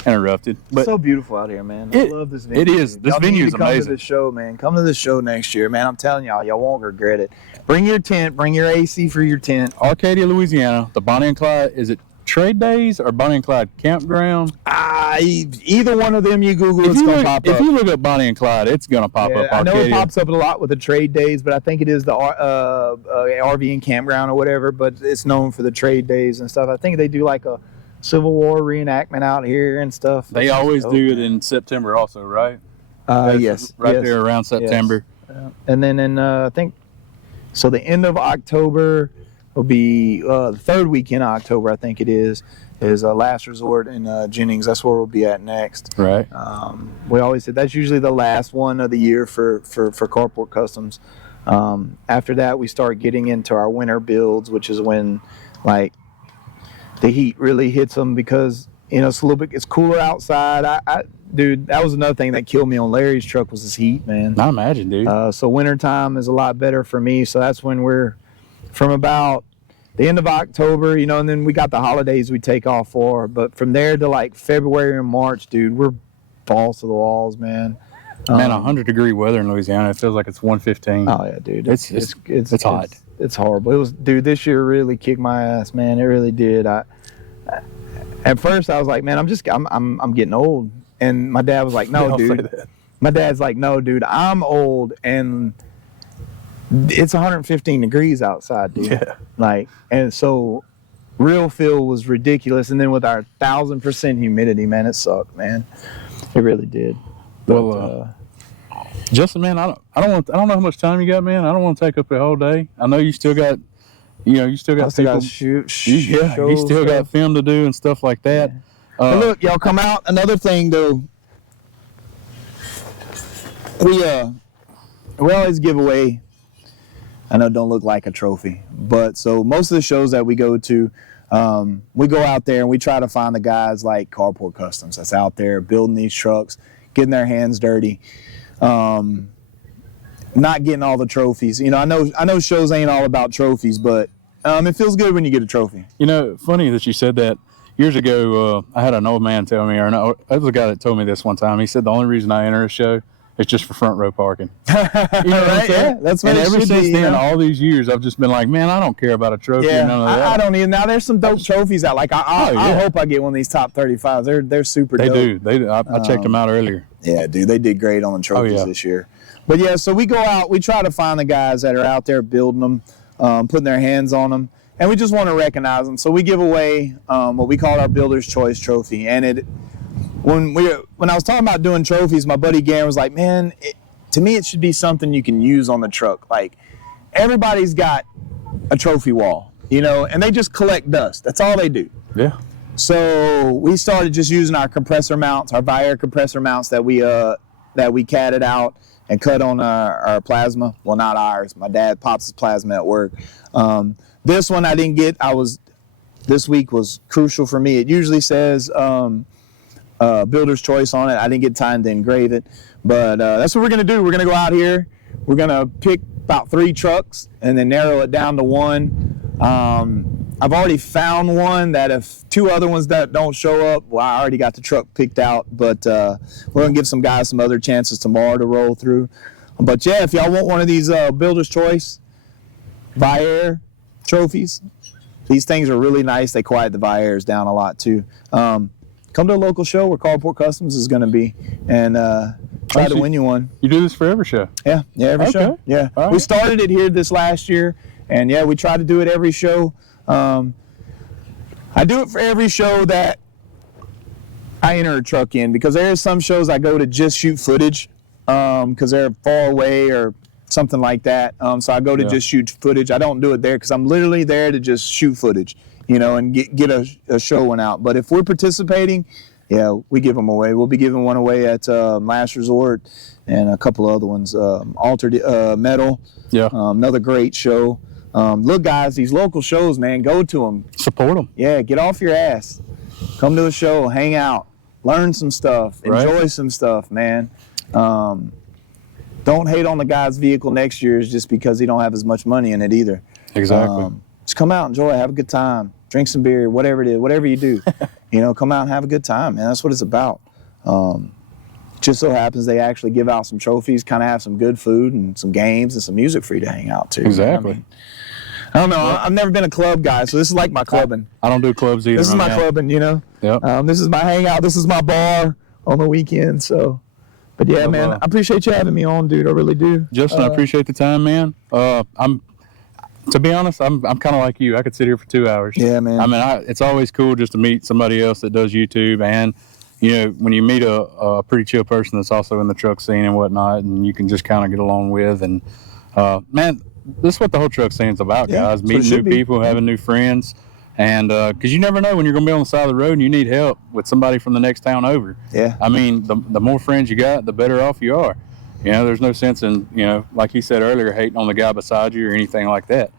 interrupted. But it's so beautiful out here, man. I love this venue. It is. This venue is Come to amazing. this show, man. Come to this show next year, man. I'm telling y'all won't regret it. Bring your tent. Bring your AC for your tent. Arcadia, Louisiana. The Bonnie and Clyde. Is it Trade Days or Bonnie and Clyde Campground? Either one of them you Google, it's gonna pop up. If you look up Bonnie and Clyde, it's gonna pop up. I know Arcadia. it pops up a lot with the Trade Days, but I think it is the RV and campground or whatever. But it's known for the Trade Days and stuff. I think they do like a Civil War reenactment out here and stuff. They always do it in September, also, right? Yes, there around September. Yes. And then I think so. The end of October will be the third weekend of October. I think it is Last Resort in Jennings. That's where we'll be at next. Right. We always say that's usually the last one of the year for Carport Customs. After that, we start getting into our winter builds, which is when like the heat really hits them, because you know it's cooler outside. Dude, that was another thing that killed me on Larry's truck was this heat, man. I imagine, dude. So wintertime is a lot better for me. So that's when we're from about the end of October, you know, and then we got the holidays we take off for. But from there to like February and March, dude, we're balls to the walls, man. Man, 100-degree weather in Louisiana. It feels like it's 115. Oh yeah, dude. It's hot. It's horrible. It was, dude. This year really kicked my ass, man. It really did. At first I was like, man, I'm getting old, and my dad was like, no, dude. My dad's like, no, dude, I'm old, and it's 115 degrees outside, dude. Yeah. Like, and so real feel was ridiculous, and then with our 1,000% humidity, man, it sucked, man. It really did. But, Well, Justin, man, I don't know how much time you got, man. I don't want to take up the whole day. I know you still got, you still got people. you still got film to do and stuff like that. Yeah. But look, y'all come out. Another thing, though, we always give away. I know it don't look like a trophy, but so most of the shows that we go to, we go out there and we try to find the guys like Carport Customs that's out there building these trucks, getting their hands dirty, not getting all the trophies. You know, I know shows ain't all about trophies, but it feels good when you get a trophy. You know, funny that you said that. Years ago, I had an old man tell me, it was a guy that told me this one time. He said the only reason I enter a show is just for front row parking. You know what I'm Right? saying? Yeah, that's what and it ever should since be, then, you know? all these years, I've just been like, man, I don't care about a trophy. Yeah, or none of that. I don't even. Now there's some dope trophies out. Like I hope I get one of these top 35s. They're super They dope. do. I checked them out earlier. Yeah, dude, they did great on the trophies this year. But yeah, so we go out, we try to find the guys that are out there building them, putting their hands on them, and we just want to recognize them. So we give away what we call our Builder's Choice Trophy. And when I was talking about doing trophies, my buddy Garen was like, man, to me it should be something you can use on the truck. Like, everybody's got a trophy wall, you know, and they just collect dust. That's all they do. Yeah. So we started just using our compressor mounts, our Viair compressor mounts that we catted out and cut on our plasma. Well, not ours. My dad pops his plasma at work. This one I didn't get. This week was crucial for me. It usually says Builder's Choice on it. I didn't get time to engrave it. But that's what we're going to do. We're going to go out here. We're going to pick about 3 trucks and then narrow it down to one. I've already found one that if 2 other ones that don't show up, well, I already got the truck picked out. But we're going to give some guys some other chances tomorrow to roll through. But yeah, if y'all want one of these Builder's Choice Viair trophies, these things are really nice. They quiet the Viairs down a lot too. Come to a local show where Carport Customs is going to be and try to win you one. You do this for every show? Yeah, every show. Yeah. Right. We started it here this last year, and yeah, we try to do it every show. I do it for every show that I enter a truck in, because there are some shows I go to just shoot footage because they're far away or something like that. So I go to just shoot footage. I don't do it there because I'm literally there to just shoot footage, you know, and get a show one out. But if we're participating, yeah, we give them away. We'll be giving one away at Last Resort and a couple other ones. Altered Metal, another great show. Look, guys, these local shows, man, go to them. Support them. Yeah, get off your ass. Come to a show, hang out, learn some stuff, enjoy some stuff, man. Don't hate on the guy's vehicle next year just because he don't have as much money in it either. Exactly. Just come out, enjoy, have a good time, drink some beer, whatever it is, whatever you do. You know, come out and have a good time, man. That's what it's about. Just so happens they actually give out some trophies, kind of have some good food and some games and some music for you to hang out to. Exactly. I mean, I don't know. I've never been a club guy, so this is like my clubbing. I don't do clubs either. This is my clubbing, you know. Yep. This is my hangout. This is my bar on the weekend. So, but yeah, man, I appreciate you having me on, dude. I really do. Justin, I appreciate the time, man. To be honest, I'm kind of like you. I could sit here for 2 hours. Yeah, man. I mean, it's always cool just to meet somebody else that does YouTube, and you know, when you meet a pretty chill person that's also in the truck scene and whatnot, and you can just kind of get along with. And man, this is what the whole truck scene's about, guys. Meeting new people, having new friends, and because you never know when you're going to be on the side of the road and you need help with somebody from the next town over. Yeah. I mean, the more friends you got, the better off you are. You know, there's no sense in, you know, like he said earlier, hating on the guy beside you or anything like that.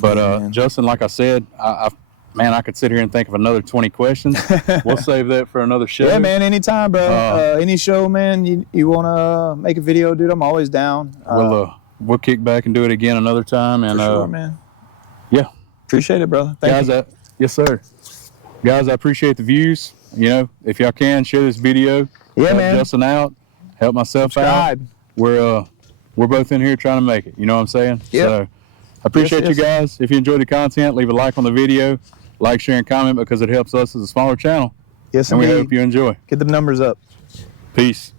But Justin, like I said, I could sit here and think of another 20 questions. We'll save that for another show. Yeah, man, anytime, bro. Any show, man, you want to make a video, dude, I'm always down. We'll kick back and do it again another time. And for sure, man. Yeah. Appreciate it, brother. Thank you. Yes, sir. Guys, I appreciate the views. You know, if y'all can, share this video. Yeah, man. Help Justin out. Help myself out. We're both in here trying to make it. You know what I'm saying? Yeah. So I appreciate you guys. If you enjoyed the content, leave a like on the video. Like, share, and comment because it helps us as a smaller channel. Yes, and indeed. we hope you enjoy. Get the numbers up. Peace.